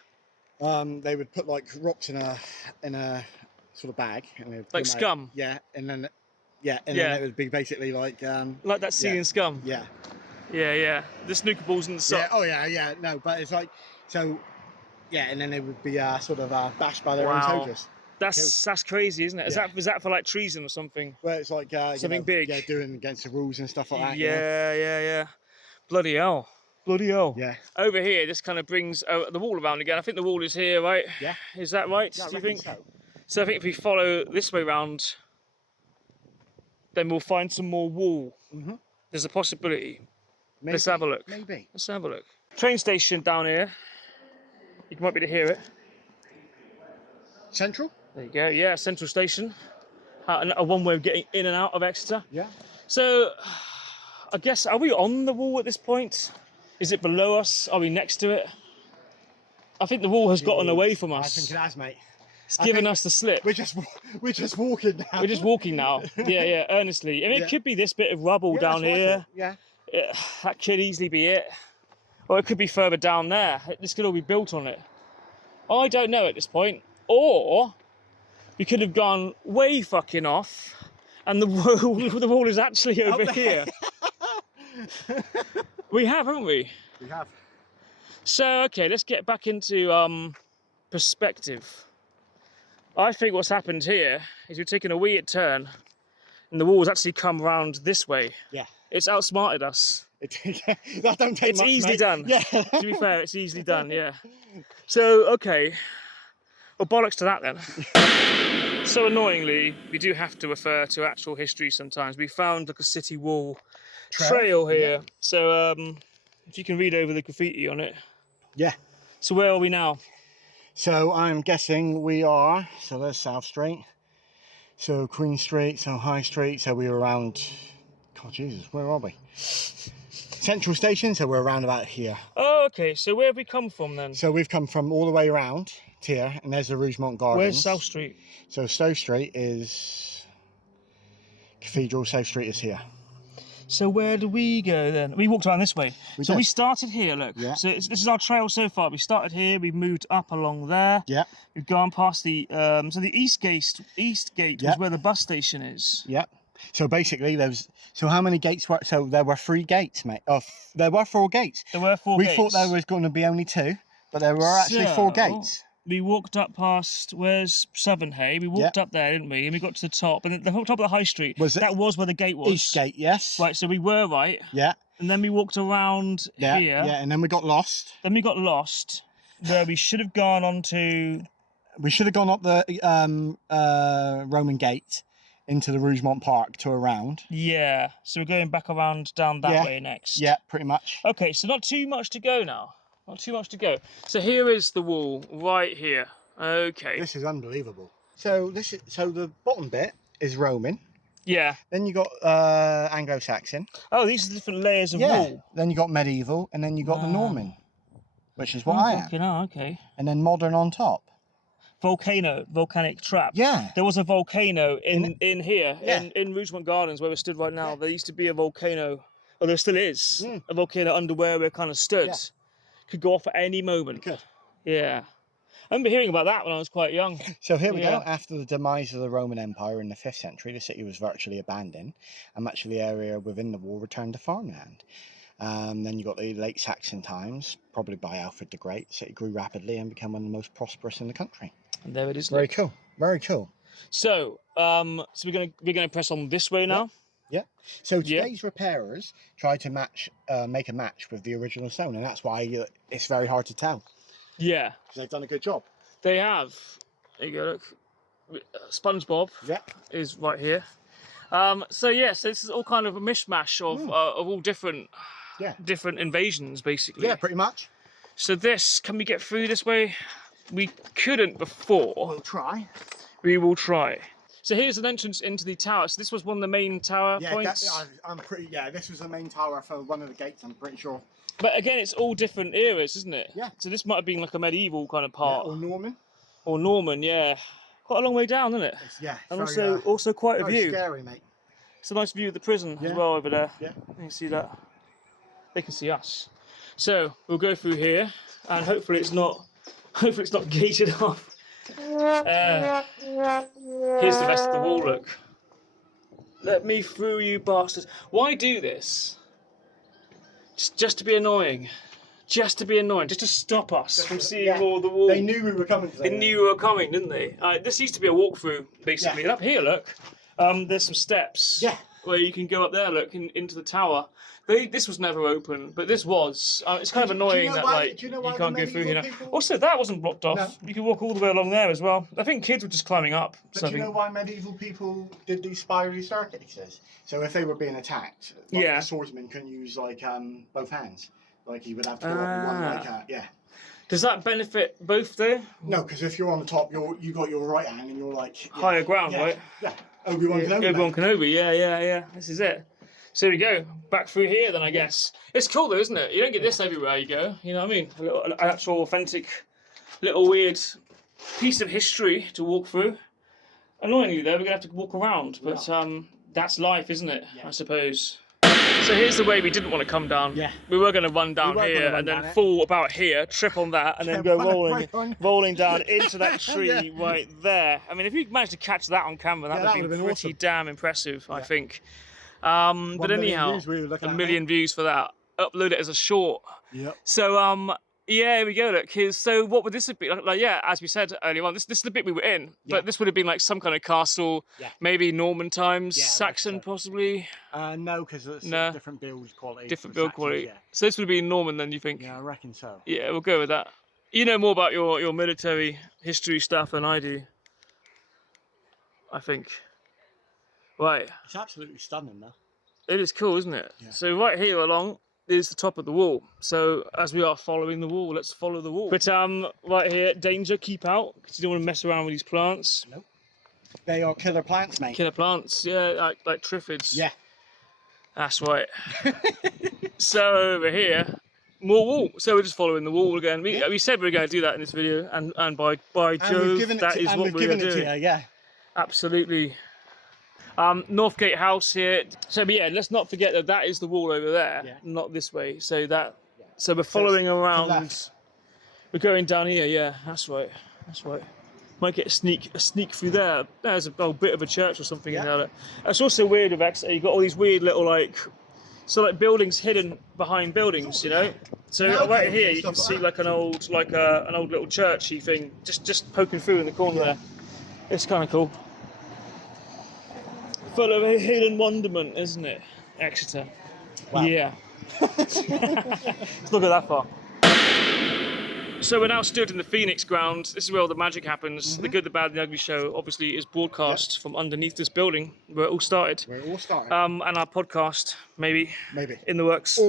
They would put, like, rocks in a sort of bag. And they'd like scum? Out. Yeah, and then... Yeah, and then it would be basically like... like that scene in Scum? Yeah. Yeah, yeah. The snooker balls in the sock. Yeah, oh yeah, yeah. No, but it's like... So, yeah, and then they would be sort of bashed by their own soldiers. That's crazy, isn't it? Is that for like treason or something? Well, it's like something big. Yeah, doing against the rules and stuff like that. Yeah. Bloody hell. Bloody hell. Yeah. Over here, this kind of brings the wall around again. I think the wall is here, right? Yeah. Is that right? Yeah, do you think? So I think if we follow this way round, then we'll find some more wall. Mm-hmm. There's a possibility. Maybe. Let's have a look. Maybe. Let's have a look. Train station down here. You might be able to hear it. Central? There you go. Yeah, Central Station. A one way of getting in and out of Exeter. Yeah. So, I guess, are we on the wall at this point? Is it below us? Are we next to it? I think the wall has gotten away from us. I think it has, mate. It's given us the slip. We're just walking now. We're just walking now. Yeah, earnestly. I mean, it could be this bit of rubble down here. Yeah. That could easily be it. Or it could be further down there. This could all be built on it. I don't know at this point. Or we could have gone way fucking off and the wall is actually over here. We have, haven't we? We have. So, okay, let's get back into perspective. I think what's happened here is we've taken a weird turn and the wall's actually come round this way. Yeah. It's outsmarted us. That don't take it's much, easily mate. done. Yeah. To be fair, it's easily done, yeah. So, okay. Well, bollocks to that then. So annoyingly, we do have to refer to actual history sometimes. We found like a city wall trail here. Yeah. So if you can read over the graffiti on it. Yeah. So where are we now? So I'm guessing we are, so there's South Street. So Queen Street, so High Street, so we were around, God Jesus, where are we? Central Station, so we're around about here. Oh, okay, so where have we come from then? So we've come from all the way around to here, and there's the Rougemont Gardens. Where's South Street? So Stowe Street is Cathedral, South Street is here. So where do we go then? We walked around this way. We started here, look. Yeah. So this is our trail so far. We started here, we've moved up along there. Yeah. We've gone past the, so the East Gate was where the bus station is. Yeah. So basically so how many gates were, so there were 3 gates, mate. Oh, there were 4 gates. There were 4 gates. We thought there was going to be only 2, but there were actually 4 gates. We walked up past, where's Southernhay? We walked up there, didn't we? And we got to the top, and the top of the high street, that was where the gate was. East Gate, yes. Right, so we were right. Yeah. And then we walked around here. Yeah, and then we got lost. Then we got lost, where we should have gone on to... We should have gone up the Roman gate into the Rougemont Park to around. Yeah, so we're going back around down that way next. Yeah, pretty much. Okay, so not too much to go now. Not too much to go. So here is the wall, right here. Okay. This is unbelievable. So the bottom bit is Roman. Yeah. Then you got Anglo-Saxon. Oh, these are different layers of wall. Then you got medieval, and then you got the Norman, which is what I am. Oh, okay. And then modern on top. Volcanic trap. Yeah. There was a volcano in here, in Rougemont Gardens, where we stood right now. There used to be a volcano, or there still is, a volcano under where we kind of stood. Yeah. Could go off at any moment. It could. Yeah. I remember hearing about that when I was quite young. So here we go. After the demise of the Roman Empire in the 5th century, the city was virtually abandoned, and much of the area within the wall returned to farmland. Then you got the late Saxon times, probably by Alfred the Great. The city grew rapidly and became one of the most prosperous in the country. And there it is. Very look. cool. Very cool. So, so we're gonna press on this way now. Yeah. So today's repairers try to make a match with the original stone, and that's why it's very hard to tell. Yeah. Because they've done a good job. They have. There you go. Look, SpongeBob is right here. So yes, this is all kind of a mishmash of all different invasions, basically. Yeah, pretty much. So this, can we get through this way? We couldn't before. We'll try. We will try. So here's an entrance into the tower. So this was one of the main tower points. I'm pretty. Yeah, this was the main tower for one of the gates. I'm pretty sure. But again, it's all different eras, isn't it? Yeah. So this might have been like a medieval kind of part. Yeah, or Norman. Or Norman, yeah. Quite a long way down, isn't it? And very, also quite a view. Scary, mate. It's a nice view of the prison as well over there. Yeah. You can see that. They can see us. So we'll go through here, and hopefully it's not gated off. Here's the rest of the wall. Look. Let me through, you bastards. Why do this? Just to be annoying. Just to be annoying. Just to stop us from seeing all the wall. They knew we were coming. They knew we were coming, didn't they? This used to be a walkthrough, basically. And up here, look, there's some steps. Yeah. Where you can go up there, look, into the tower. This was never open, but this was. It's kind of annoying that you can't go through here now. Also, that wasn't blocked off. No. You can walk all the way along there as well. I think kids were just climbing up. But do you know why medieval people did these spirally staircases? So if they were being attacked, the swordsman couldn't use both hands. Like he would have to go up one Does that benefit both though? No, because if you're on the top, you got your right hand and you're like higher ground, right? Yeah. Obi-Wan Kenobi. Obi-Wan Kenobi, yeah. This is it. So there we go. Back through here then, I guess. It's cool though, isn't it? You don't get this everywhere you go. You know what I mean? An actual authentic, little weird piece of history to walk through. Annoyingly though, we're gonna have to walk around, but that's life, isn't it? I suppose. So here's the way we didn't want to come down. Yeah. We were going to run down here and then fall about here, trip on that, and then go rolling down into that tree right there. I mean, if you managed to catch that on camera, that would have been pretty damn impressive, I think. But anyhow, a million views for that. Upload it as a short. Yep. So yeah, here we go. Look, so what would this have been? Like, yeah, as we said earlier on, this is the bit we were in. But this would have been like some kind of castle, maybe Norman times, Saxon possibly. No, because it's different build quality. Different build quality. Yeah. So this would have been Norman then, you think? Yeah, I reckon so. Yeah, we'll go with that. You know more about your military history stuff than I do, I think. Right. It's absolutely stunning, though. It is cool, isn't it? Yeah. So right here along is the top of the wall. So as we are following the wall, let's follow the wall. But right here, danger, keep out, because you don't want to mess around with these plants. Nope. They are killer plants, mate. Killer plants, yeah, like triffids. Yeah. That's right. So over here, more wall. So we're just following the wall again. We said we were going to do that in this video, and by Jove, that is what we're doing. Yeah. Absolutely. Northgate House here. So, but yeah, let's not forget that is the wall over there, not this way. So so we're following around. We're going down here. Yeah, that's right. That's right. Might get a sneak through there. There's a bit of a church or something in there. That's also weird with Exeter. You've got all these weird little like buildings hidden behind buildings, you know. So right here you can see like an old little churchy thing just poking through in the corner there. It's kind of cool. Full of hidden wonderment, isn't it, Exeter? Wow. Yeah. Let's look at that far. So we're now stood in the Phoenix ground. This is where all the magic happens. The Good, the Bad, and the Ugly show obviously is broadcast from underneath this building where it all started. And our podcast, maybe in the works.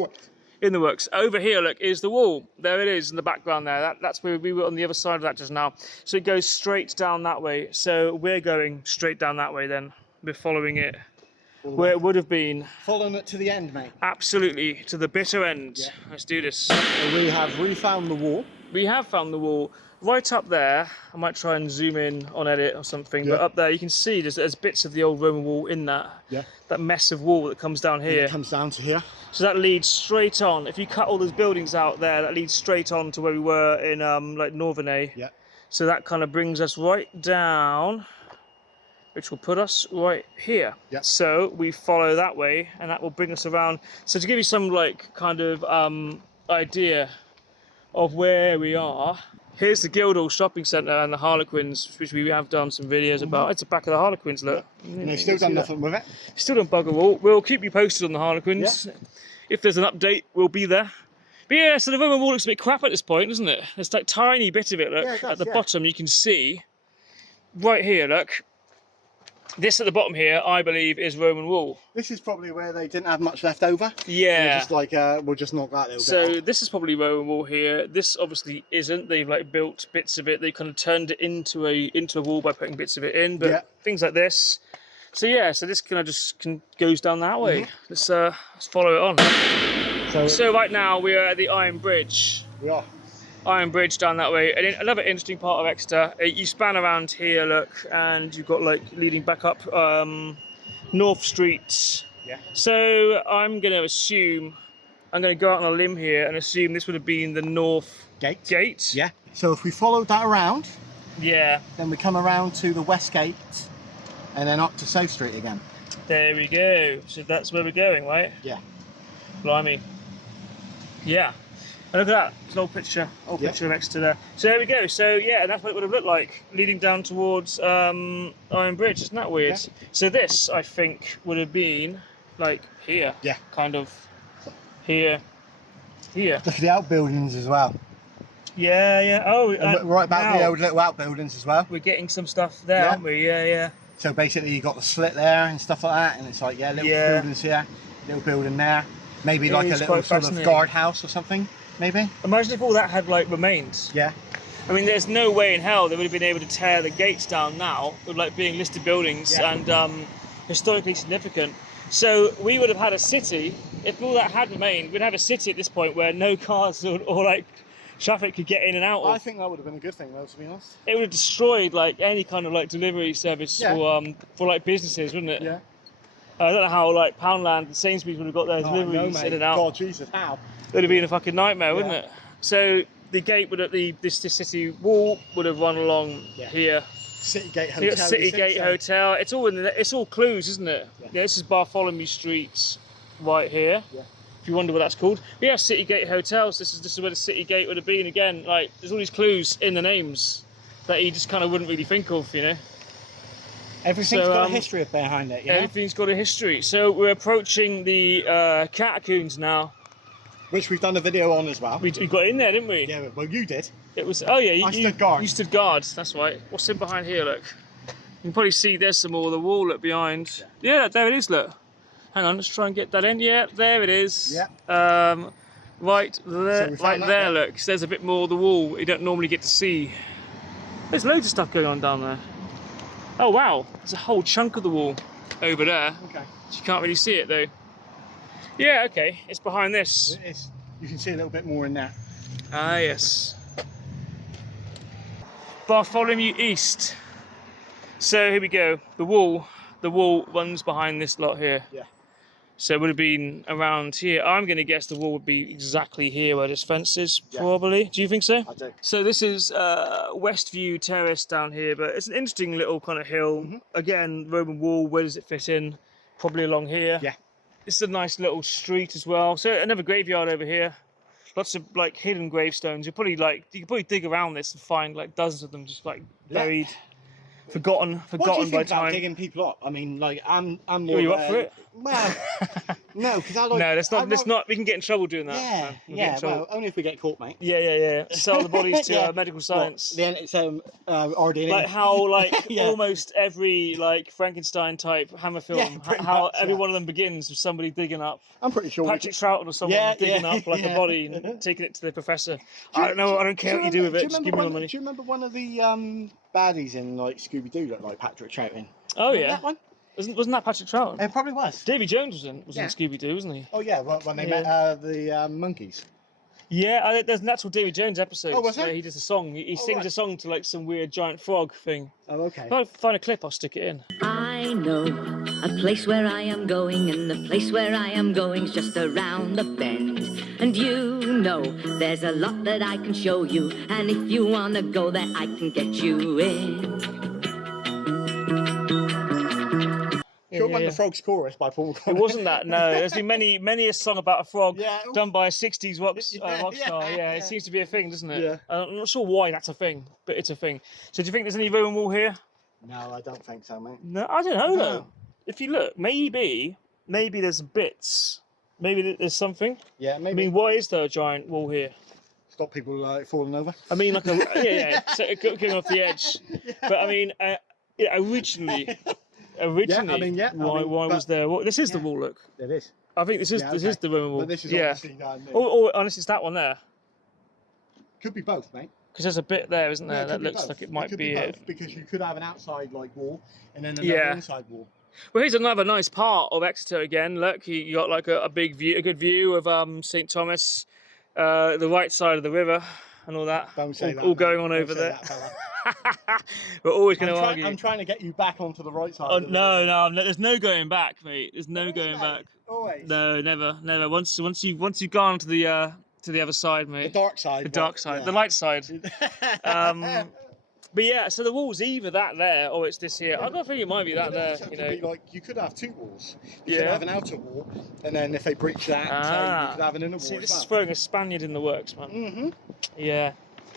In the works. Over here, look, is the wall. There it is in the background there. That's where we were on the other side of that just now. So it goes straight down that way. So we're going straight down that way then. We're following it where it would have been. Following it to the end, mate. Absolutely, to the bitter end. Yeah. Let's do this. So we have refound the wall. We have found the wall. Right up there, I might try and zoom in on edit or something, but up there you can see there's bits of the old Roman wall in that. Yeah. That mess of wall that comes down here. And it comes down to here. So that leads straight on. If you cut all those buildings out there, that leads straight on to where we were in like Northernay. Yeah. So that kind of brings us right down which will put us right here. Yep. So we follow that way, and that will bring us around. So to give you some like kind of idea of where we are, here's the Guildhall Shopping Centre and the Harlequins, which we have done some videos about. It's the back of the Harlequins, look. And they've still done nothing with it. Still done bugger all. We'll keep you posted on the Harlequins. Yeah. If there's an update, we'll be there. But yeah, so the Roman wall looks a bit crap at this point, doesn't it? There's like tiny bit of it, look. Yeah, it does, at the yeah. bottom, you can see, right here, look. This at the bottom here, I believe, is Roman wall. This is probably where they didn't have much left over. Yeah. They're just like, we'll just knock that little So bit off. this is probably Roman wall here. This obviously isn't. They've like built bits of it. They kind of turned it into a wall by putting bits of it in. But Yeah. things like this. So yeah, so this kind of just goes down that way. Let's follow it on. So right now we are at the Iron Bridge. We are. Iron Bridge down that way. And another interesting part of Exeter, you span around here, look, and you've got like leading back up North Street. Yeah. So I'm going to go out on a limb here and assume this would have been the North Gate. Yeah. So if we followed that around, Yeah. then we come around to the West Gate and then up to South Street again. There we go. So that's where we're going, right? Yeah. Blimey. Yeah. And look at that. It's an old picture of Exeter there. So there we go. So yeah, and that's what it would have looked like leading down towards Iron Bridge. Isn't that weird? Yeah. So this, I think, would have been like here. Yeah. Kind of here. Here. Look at the outbuildings as well. Yeah, yeah. Oh, And right back now the old little outbuildings as well. we're getting some stuff there, Yeah. aren't we? Yeah, yeah. So basically you got the slit there and stuff like that, and it's like, yeah, little buildings here, little building there. Maybe It like a is little quite sort of fascinating. guardhouse or something, maybe? Imagine if all that had like remains. Yeah. I mean, there's no way in hell they would have been able to tear the gates down now, with like being listed buildings Yeah. and historically significant. So we would have had a city, if all that had remained, we'd have a city at this point where no cars or like traffic could get in and out of. I think that would have been a good thing though, to be honest. It would have destroyed like any kind of like delivery service for like businesses, wouldn't it? Yeah. I don't know how like Poundland and Sainsbury's would have got their deliveries in and out. God, Jesus, how? It would have been a fucking nightmare, wouldn't Yeah. it? So the gate would have this city wall would have run along here. City Gate So Hotel. you got City you think Gate so? Hotel. It's all it's all clues, isn't it? Yeah. This is Bartholomew Street, right here. Yeah. If you wonder what that's called, we have City Gate hotels. This is where the City Gate would have been again. Like there's all these clues in the names that you just kind of wouldn't really think of, you know. Everything's So, got a history behind it, you know? Everything's got a history. So we're approaching the catacombs now. Which we've done a video on as well. We got in there, didn't we? Yeah, well, you did. It was. Oh yeah, I stood guard. You stood guard. That's right. What's in behind here? Look. You can probably see there's some more of the wall look behind. Yeah, there it is. Look. Hang on, let's try and get that in. Yeah, there it is. Yeah. Right there, So we found right that, there. yeah. Look, so there's a bit more of the wall you don't normally get to see. There's loads of stuff going on down there. Oh wow, there's a whole chunk of the wall over there. Okay. You can't really see it though. Yeah, okay, it's behind this. It is. You can see a little bit more in there. Ah, yes. Bartholomew East. So here we go. The wall runs behind this lot here. Yeah. So it would have been around here. I'm going to guess the wall would be exactly here where this fence is, probably. Do you think so? I do. So this is Westview Terrace down here, but it's an interesting little kind of hill. Again, Roman wall, where does it fit in? Probably along here. Yeah. It's a nice little street as well. So another graveyard over here. Lots of like hidden gravestones. You could probably dig around this and find like dozens of them just like buried, forgotten What do you by think about time. digging people up? I mean, like, I'm more. Are you up for it? Well, no, because I like. No, let's not. We can get in trouble doing that. Yeah, man. We'll get in yeah. trouble. Well, only if we get caught, mate. Yeah. Sell the bodies to Yeah. medical science. Then it's RDNA. Like how like Yeah. almost every like Frankenstein type Hammer film, Yeah, pretty how much, every yeah. one of them begins with somebody digging up. I'm pretty sure. Patrick Troughton or someone Yeah, digging yeah, up like a yeah. body and taking it to the professor. I don't know. I don't care what you do with it. Just give me the money. Do you remember one of the baddies in like Scooby Doo looked like Patrick Troughton? Oh Remember yeah. that one? Wasn't that Patrick Troughton? It probably was. Davy Jones was in Yeah. Scooby Doo, wasn't he? Oh yeah, well, when they Yeah. met the monkeys. Yeah, there's an actual Davy Jones episode Oh, was there? where he does a song. He sings right. a song to like some weird giant frog thing. Oh okay. If I find a clip, I'll stick it in. I know a place where I am going, and the place where I am going's just around the bend. And you know there's a lot that I can show you, and if you wanna go there, I can get you in. the Frog's Chorus by Paul It McCartney. wasn't that. No, there's been many a song about a frog Yeah. done by a '60s rock star. Yeah. Yeah, it seems to be a thing, doesn't it? Yeah. I'm not sure why that's a thing, but it's a thing. So do you think there's any Roman wall here? No, I don't think so, mate. No, I don't know No. though. If you look, maybe there's bits. Maybe there's something. Yeah, I maybe. mean, why is there a giant wall here? Stop people falling over. I mean, like so going off the edge. But I mean, originally, why was there? This is the wall. Look, It is. I think this is the Roman wall. But this is yeah. obviously down there. Or unless it's that one there, Could be both, mate. because there's a bit there, isn't Yeah, there? it That could be looks both. like it might could be both, it. because you could have an outside like wall and then another Yeah. inside wall. Well, here's another nice part of Exeter again. Look, you got like a big view, a good view of St Thomas, the right side of the river, and all that. Don't say that. All going mate. on Don't over say there. that, fella. We're always going to argue. I'm trying to get you back onto the right side. Oh, of the no, river. no, there's no going back, mate. There's no Always, going mate. back. Always. No, never. Once you've gone to the other side, The mate. dark side. The dark side, yeah. the light side. But yeah, so the wall's either that there or it's this here. I don't think it might be that there. It You could be know. like you could have two walls. You Yeah. could have an outer wall, and then if they breach that, say, you could have an inner wall. See, this as is well. throwing a Spaniard in the works, man. Mm-hmm. Yeah.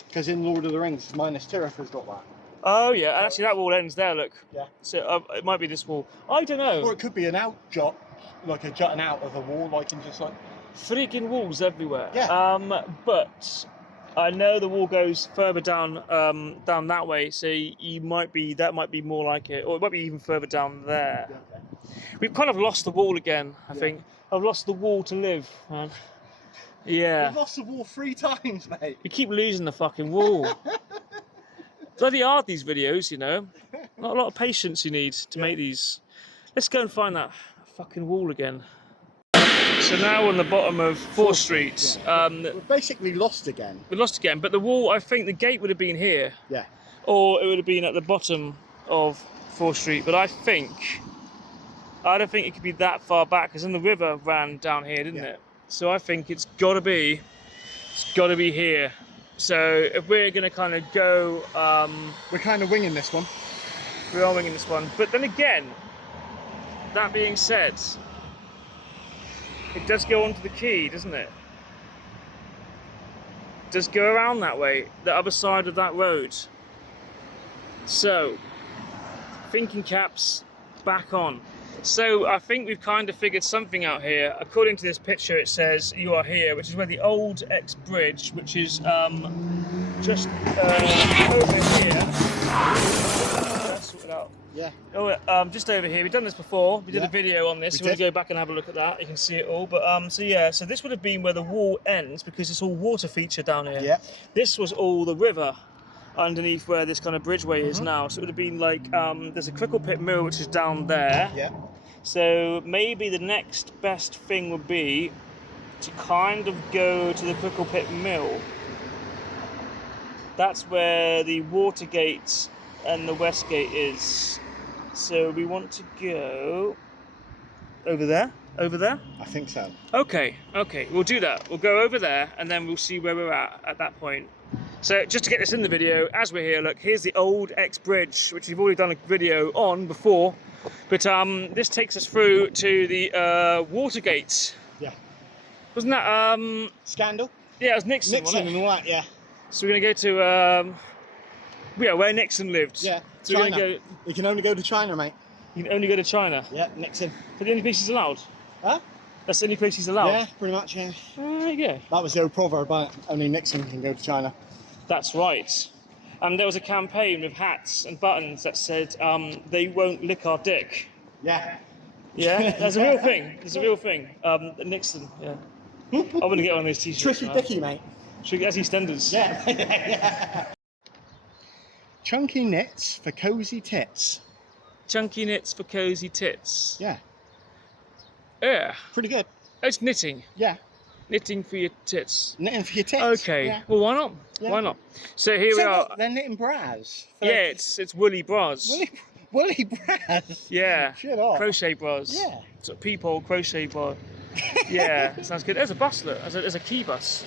Because in Lord of the Rings, Minas Tirith has got that. Oh yeah, and actually that wall ends there. Look. Yeah. So it might be this wall. I don't Or know. it could be an out jut, like a jutting out of a wall, like in just like. Freaking walls everywhere. Yeah. But I know the wall goes further down down that way, so that might be more like it, or it might be even further down there. Yeah, okay. We've kind of lost the wall again. I think I've lost the wall to live, man. Yeah. We've lost the wall 3 times, mate. You keep losing the fucking wall. Bloody hard these videos, you know. Not a lot of patience you need to make these. Let's go and find that fucking wall again. So now we're on the bottom of 4th Street. We're basically lost again. We lost again, but the wall, I think the gate would have been here, Yeah. or it would have been at the bottom of 4th Street. But I don't think it could be that far back, because then the river ran down here, didn't it? So I think it's got to be here. So if we're going to kind of go, We're kind of winging this one. we are winging this one. But then again, that being said, it does go onto the quay, doesn't it? It does go around that way, the other side of that road. So, thinking caps back on. So I think we've kind of figured something out here. According to this picture, it says you are here, which is where the old X bridge, which is just over here. Sort it out. Yeah. Oh, just over here. We've done this before. We did Yeah. a video on this. We You want to did. go back and have a look at that? You can see it all. But so this would have been where the wall ends, because it's all water feature down here. Yeah. This was all the river underneath where this kind of bridgeway is now. So it would have been like there's a Crickle Pit Mill, which is down there. Yeah. So maybe the next best thing would be to kind of go to the Crickle Pit Mill. That's where the Watergate and the Westgate is. So we want to go over there. Over there? I think so. Okay, we'll do that. We'll go over there and then we'll see where we're at that point. So just to get this in the video, as we're here, look, here's the old X Bridge, which we've already done a video on before. But this takes us through to the Watergate. Yeah. Wasn't that, Scandal? yeah, it was Nixon, Nixon wasn't it? and all that, yeah. So we're going to go to, where Nixon lived. Yeah. So we're China. going to go, You can only go to China, mate. you can only go to China. Yeah, Nixon. But the only place he's allowed. Huh? That's the only place he's allowed. Yeah, pretty much, yeah. There you go. That was the old proverb, but only Nixon can go to China. That's right. And there was a campaign with hats and buttons that said, they won't lick our dick. Yeah. Yeah, that's a real thing. It's a real thing. Nixon, yeah. I'm going to get one of those t-shirts. Tricky man. Dicky, mate. Should we get EastEnders? Yeah. Yeah. Chunky knits for cosy tits. Chunky knits for cozy tits. Yeah. Yeah. Pretty good. It's knitting. Yeah. Knitting for your tits. Knitting for your tits. Okay. Yeah. Well, why not? Yeah. Why not? So here we So are. what, they're knitting bras. For Yeah, it's woolly bras. woolly bras. Yeah. Shit off. Crochet bras. Yeah. Sort of peephole crochet bra. Yeah, sounds good. There's a bus, look. There's a key bus.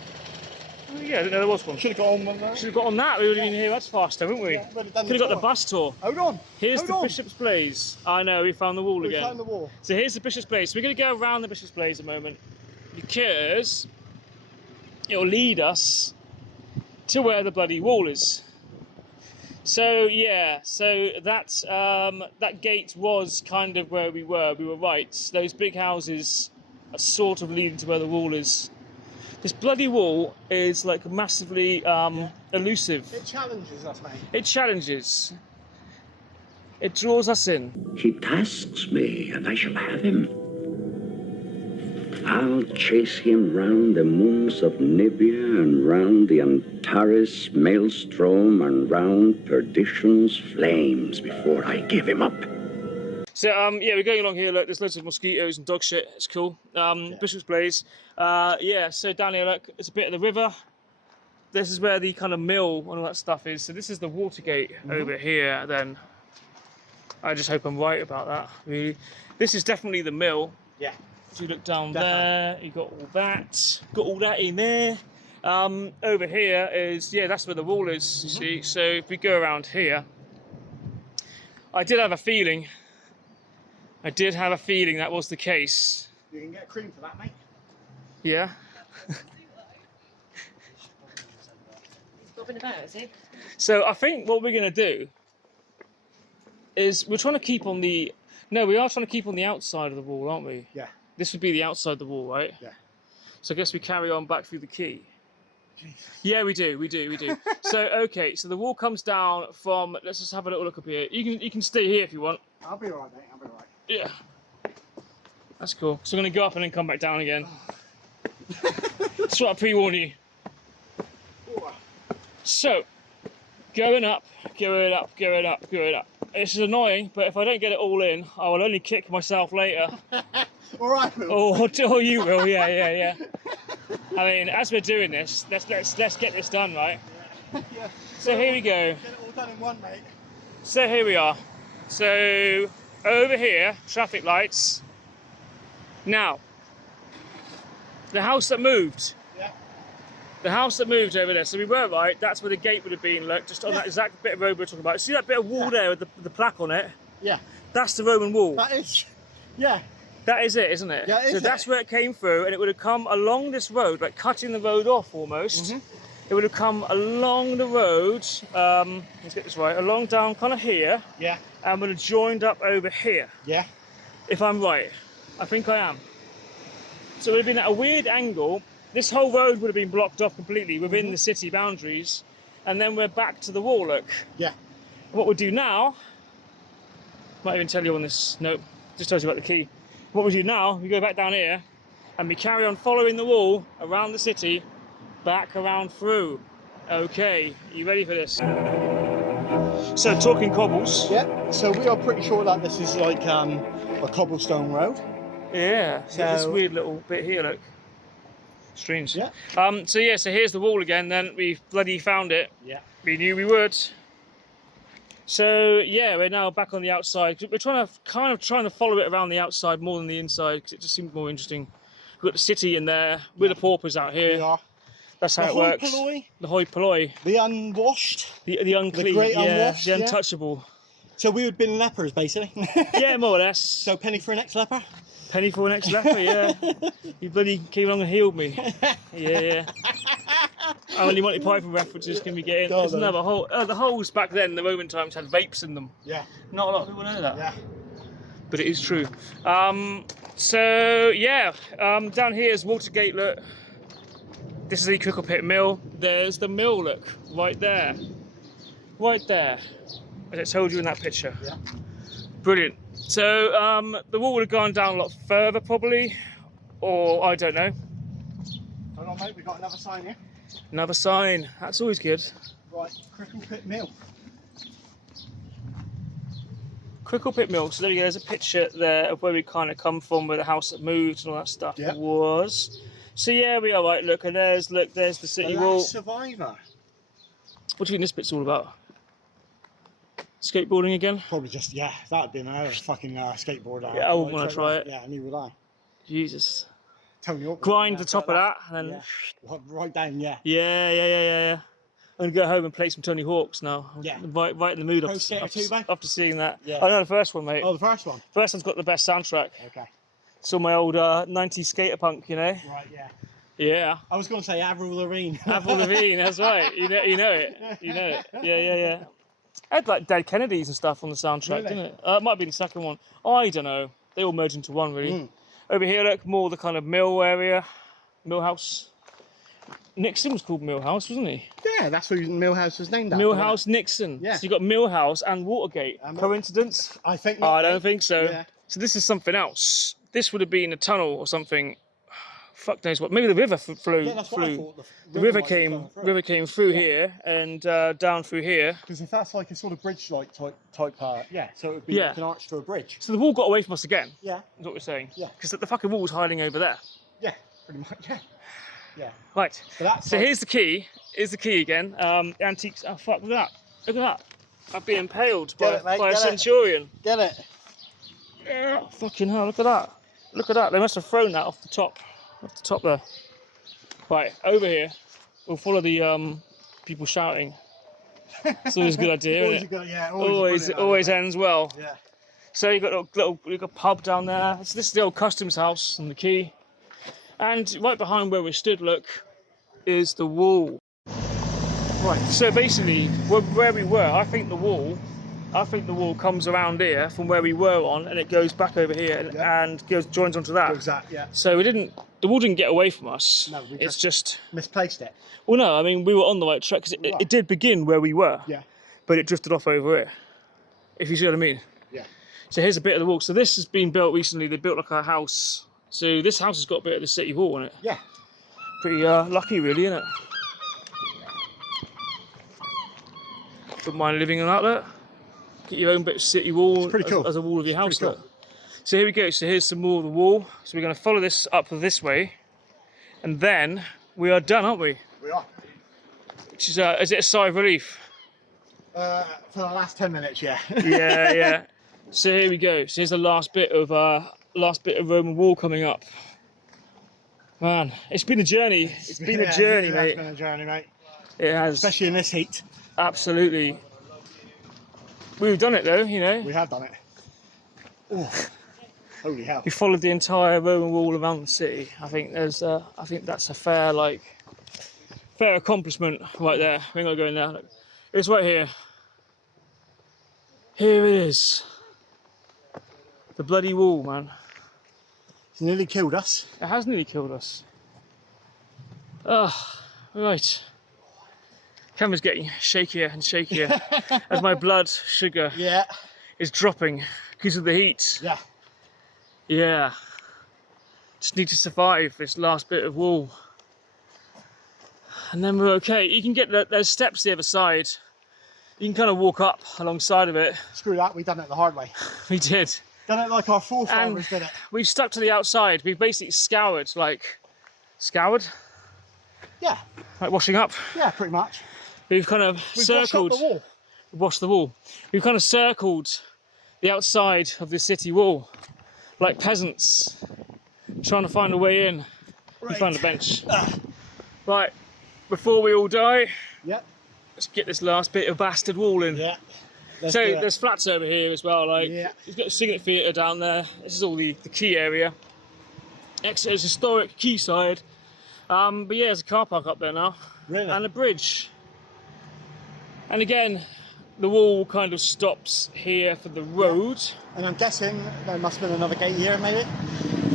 Yeah, I didn't know there was one. Should have got on one there. Should have got on that. We would have been here much faster, wouldn't we? Yeah, we'd have done Could the have got the tour. bus tour. Hold on. Here's Hold the on. Bishop's Blaze. I know, we found the wall We again. found the wall. So here's the Bishop's Blaze. We're going to go around the Bishop's Blaze a moment because it'll lead us to where the bloody wall is. So yeah, so that gate was kind of where we were. We were right. Those big houses are sort of leading to where the wall is. This bloody wall is like massively elusive. It challenges us, mate. It challenges. It draws us in. He tasks me, and I shall have him. I'll chase him round the moons of Nibia, and round the Antares maelstrom, and round perdition's flames before I give him up. So yeah, we're going along here. Look, there's loads of mosquitoes and dog shit. It's cool. Bishop's Blaze. Yeah, so down here, look, it's a bit of the river. This is where the kind of mill and all that stuff is. So this is the Watergate over here. Then I just hope I'm right about that. Really, this is definitely the mill. Yeah. If you look down there, you got all that in there. Over here is, yeah, that's where the wall is. You see. So if we go around here, I did have a feeling. That was the case. You can get cream for that, mate. Yeah. Bobbing about, is he? So I think what we're going to do is we're trying to keep on the... No, we are trying to keep on the outside of the wall, aren't we? Yeah. This would be the outside of the wall, right? Yeah. So I guess we carry on back through the quay. Jesus. Yeah, we do. So, okay, so the wall comes down from... Let's just have a little look up here. You can stay here if you want. I'll be alright, mate. I'll be alright. Yeah. That's cool. So I'm going to go up and then come back down again. That's what I pre-warn you. So, going up. This is annoying, but if I don't get it all in, I will only kick myself later. Alright, Will. Or you will, yeah. I mean, as we're doing this, let's get this done, right? Yeah. So here we go. Get it all done in one, mate. So here we are. So over here, traffic lights. Now, the house that moved. Yeah. The house that moved over there. So we were right. That's where the gate would have been. Look, just on that exact bit of road we're talking about. See that bit of wall there with the plaque on it? Yeah. That's the Roman wall. That is. Yeah. That is it, isn't it? Yeah, it is so that's where it came through, and it would have come along this road, like cutting the road off almost. It would have come along the road. Let's get this right. Along down, kind of here. Yeah. And would have joined up over here. Yeah. If I'm right, I think I am. So it would have been at a weird angle. This whole road would have been blocked off completely within the city boundaries, and then we're back to the wall. Look. Yeah. What we'll do now, might even tell you on this. Nope, just tells you about the key. What we do now, we go back down here, and we carry on following the wall around the city, back around through. Okay, you ready for this? So talking cobbles. Yeah. So we are pretty sure that this is like a cobblestone road. Yeah. So this So- weird little bit here, look. Strange. Yeah. So yeah, so here's the wall again. Then we bloody found it. Yeah. We knew we would. So yeah, we're now back on the outside. We're trying to follow it around the outside more than the inside because it just seems more interesting. We've got the city in there. We're the paupers out here. We are. That's how The it hoi works. polloi, The hoi polloi. the unwashed. The unclean. great yeah, unwashed, the yeah. untouchable. So we would have been lepers, basically. Yeah, more or less. So penny for an ex-leper. Penny for an ex-leper, yeah. You bloody came along and healed me. Yeah. How many Monty Python references can we get in? God, There's another hole. The holes back then, in the Roman times, had vapes in them. Yeah. Not a lot of people know that. Yeah. But it is true. So yeah, down here is Watergate. Look, this is the Crickle Pit Mill. There's the mill. Look, right there, as I told you in that picture. Yeah. Brilliant. So the wall would have gone down a lot further, probably, or I don't know. Hold on, mate. We've got another sign here. Another sign. That's always good. Right. Crickle Pit Mill. Crickle Pit Mill. So there you go. There's a picture there of where we kind of come from, where the house that moved and all that stuff Yeah. was. So yeah, we are right. Look, and there's the city The wall. last survivor. What do you think this bit's all about? Skateboarding again? Probably just, yeah, that'd be another fucking skateboard. Yeah, I wouldn't wanna try it. Yeah, neither would I. Jesus. Tony Hawk. grind the top of that, and then Yeah. Right down, yeah. yeah. I'm gonna go home and play some Tony Hawks now. Yeah. Right in the mood Pro Skater 2, mate? after seeing that. Yeah. I know the first one, mate. Oh, the first one? First one's got the best soundtrack. Okay. It's all my old 90s skater punk, you know? Right, yeah. Yeah. I was going to say Avril Lavigne. Avril Lavigne, that's right. You know it. Yeah. I had like Dead Kennedys and stuff on the soundtrack, Really? didn't it? It might be the second one. I don't know. They all merge into one, really. Over here, look, more the kind of mill area. Millhouse. Nixon was called Millhouse, wasn't he? Yeah, that's who Millhouse was named after. Millhouse Nixon. Yeah. So you got Millhouse and Watergate. Coincidence? I think I don't think so. Yeah. So this is something else. This would have been a tunnel or something. Fuck knows what. Maybe the river flew. Yeah, that's what I flew. thought. The river came through here and down through here. Because if that's like a sort of bridge-like type part, yeah, so it would be like an arch to a bridge. So the wall got away from us again. Yeah. Is what we're saying. Yeah. Because the fucking wall was hiding over there. Yeah, pretty much, yeah. Yeah. Right. So like, here's the key. Here's the key again. Antiques. Oh fuck! Look at that. Look at that. I've been impaled by a centurion. Get it? Yeah. Fucking hell! Look at that. Look at that. They must have thrown that off the top. Off the top there. Right, over here. We'll follow the people shouting. It's always a good idea, isn't it? Always ends well. Yeah. So you've got a pub down there. So this is the old customs house and the key. And right behind where we stood, look, is the wall. Right. So basically, where we were, I think the wall comes around here from where we were on, and it goes back over here and joins onto that. Exactly. Yeah. So the wall didn't get away from us. No, we just misplaced it. Well, no, I mean we were on the right track because it did begin where we were. Yeah. But it drifted off over here. If you see what I mean. Yeah. So here's a bit of the wall. So this has been built recently. They built like a house. So this house has got a bit of the city wall in it. Yeah. Pretty lucky, really, isn't it? Don't mind living in that, look. Get your own bit of city wall as a wall of your house. Cool. Look. So here we go. So here's some more of the wall. So we're going to follow this up this way, and then we are done, aren't we? We are. Which is it a sigh of relief? For the last 10 minutes, yeah. Yeah. So here we go. So here's the last bit of Roman wall coming up. Man, it's been a journey. It's been a journey, mate. It's been a journey, mate. It has. Especially in this heat. Absolutely. We've done it though, you know. We have done it. Ooh. Holy hell. We followed the entire Roman wall around the city. I think that's a fair accomplishment right there. We ain't gonna go in there. Look. It's right here. Here it is. The bloody wall, man. It's nearly killed us. It has nearly killed us. Right. Camera's getting shakier and shakier as my blood sugar is dropping because of the heat. Yeah. Just need to survive this last bit of wall. And then we're okay. You can get there's steps the other side. You can kind of walk up alongside of it. Screw that, we've done it the hard way. We did. Done it like our forefathers did it. We've stuck to the outside. We've basically scoured? Yeah. Like washing up? Yeah, pretty much. We've kind of circled. Washed up the wall. Washed the wall. We've kind of circled the outside of the city wall, like peasants trying to find a way in. Right. We found a bench. Right, before we all die, let's get this last bit of bastard wall in. Yeah. So there's flats over here as well. Like you've got the Signet Theatre down there. This is all the key area. Exeter's historic quayside. But yeah, there's a car park up there now. Really? And a bridge. And again, the wall kind of stops here for the road. And I'm guessing there must have been another gate here, maybe?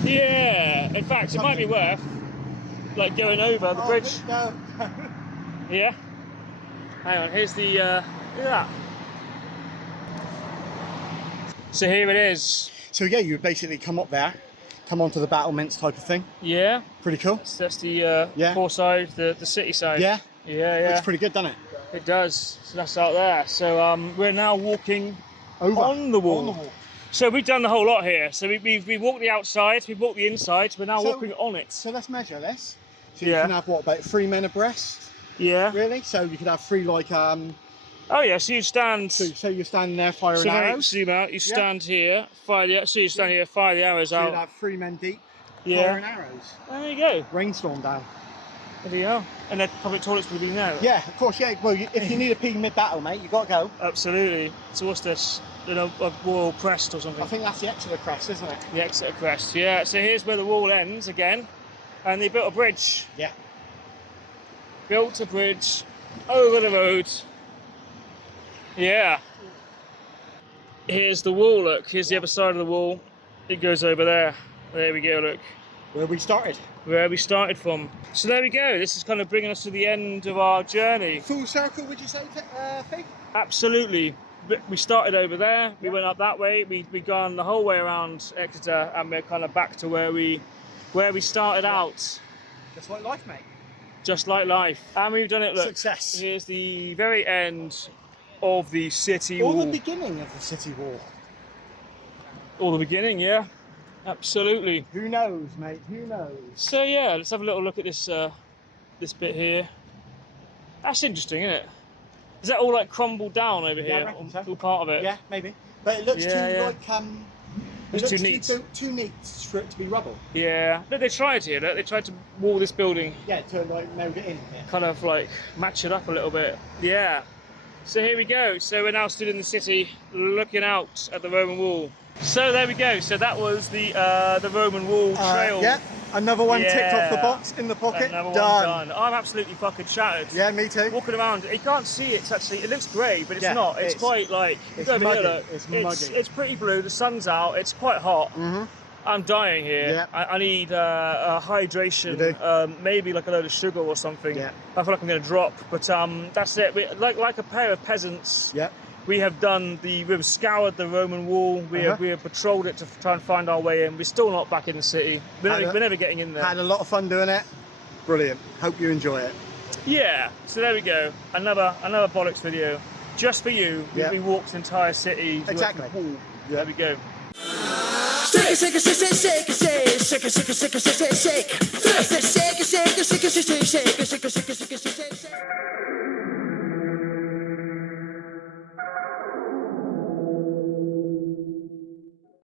Yeah. In fact, it might be worth like going over the bridge. No. Yeah. Hang on. Here's the. Look at that. So here it is. So yeah, you would basically come up there, come onto the battlements type of thing. Yeah. Pretty cool. So that's the Quayside, the city side. Yeah. Yeah. Looks pretty good, doesn't it? It does. So that's out there. So we're now walking on the wall. So we've done the whole lot here. So we walked the outside, we walked the inside. We're now walking on it. So let's measure this. So you can have what, about 3 men abreast? Yeah. Really? So you could have 3 like Oh yeah. So you stand. So you're standing there firing arrows. Zoom out. You stand here. Fire the. So you stand here. Fire the arrows so out. you'd have 3 men deep. Yeah. Fire and arrows. There you go. Rainstorm down. There you are. And their public toilets would be now. Yeah, of course, yeah. Well, if you need a pee mid-battle, mate, you got to go. Absolutely. So what's this? A Royal Crest or something? I think that's the Exeter crest, isn't it? The Exeter Crest, yeah. So here's where the wall ends again. And they built a bridge. Yeah. Built a bridge over the road. Yeah. Here's the wall, look. Here's the other side of the wall. It goes over there. There we go, look. Where we started. Where we started from. So there we go. This is kind of bringing us to the end of our journey. Full circle, would you say, Fig? Absolutely. We started over there, we went up that way, we gone the whole way around Exeter, and we're kind of back to where we started out. Just like life, mate. Just like life. And we've done it, look. Success. Here's the very end of the city wall. Or the beginning of the city wall. Or the beginning, yeah. Absolutely. Who knows, mate? Who knows? So yeah, let's have a little look at this this bit here. That's interesting, isn't it? Is that all like crumbled down over Yeah, I here? reckon so. All part of it? Yeah, maybe. But it looks It's too neat. Too neat for it to be rubble. Yeah. No, they tried here, look. They tried to wall this building, Yeah, to like meld it in. Yeah. kind of like match it up a little bit. Yeah. So here we go. So we're now stood in the city looking out at the Roman wall. So there we go. So that was the Roman wall trail. Yeah, another one ticked off the Yeah. box in the pocket. Another Done. one done. I'm absolutely fucking shattered. Yeah, me too. Walking around, you can't see it actually. It looks grey, but it's Yeah, not. It's it's- quite like. it's Go over here, muggy. look. It's muggy. It's pretty blue. The sun's out. It's quite hot. I'm dying here. Yeah. I need hydration. You do. Maybe like a load of sugar or something. Yeah. I feel like I'm going to drop. But that's it. Like a pair of peasants. Yeah. We've scoured the Roman wall. We have patrolled it to try and find our way in. We're still not back in the city. We're never getting in there. Had a lot of fun doing it. Brilliant. Hope you enjoy it. Yeah, so there we go. Another Bollox video. Just for you. Yeah. We walked the entire city. Exactly. There we go. Shake it, shake it, shake it, shake it, shake it, shake it, shake it, shake it, shake it, shake it, shake it, shake it, shake it, shake it, shake it, shake it, shake it, shake it, shake it, shake it.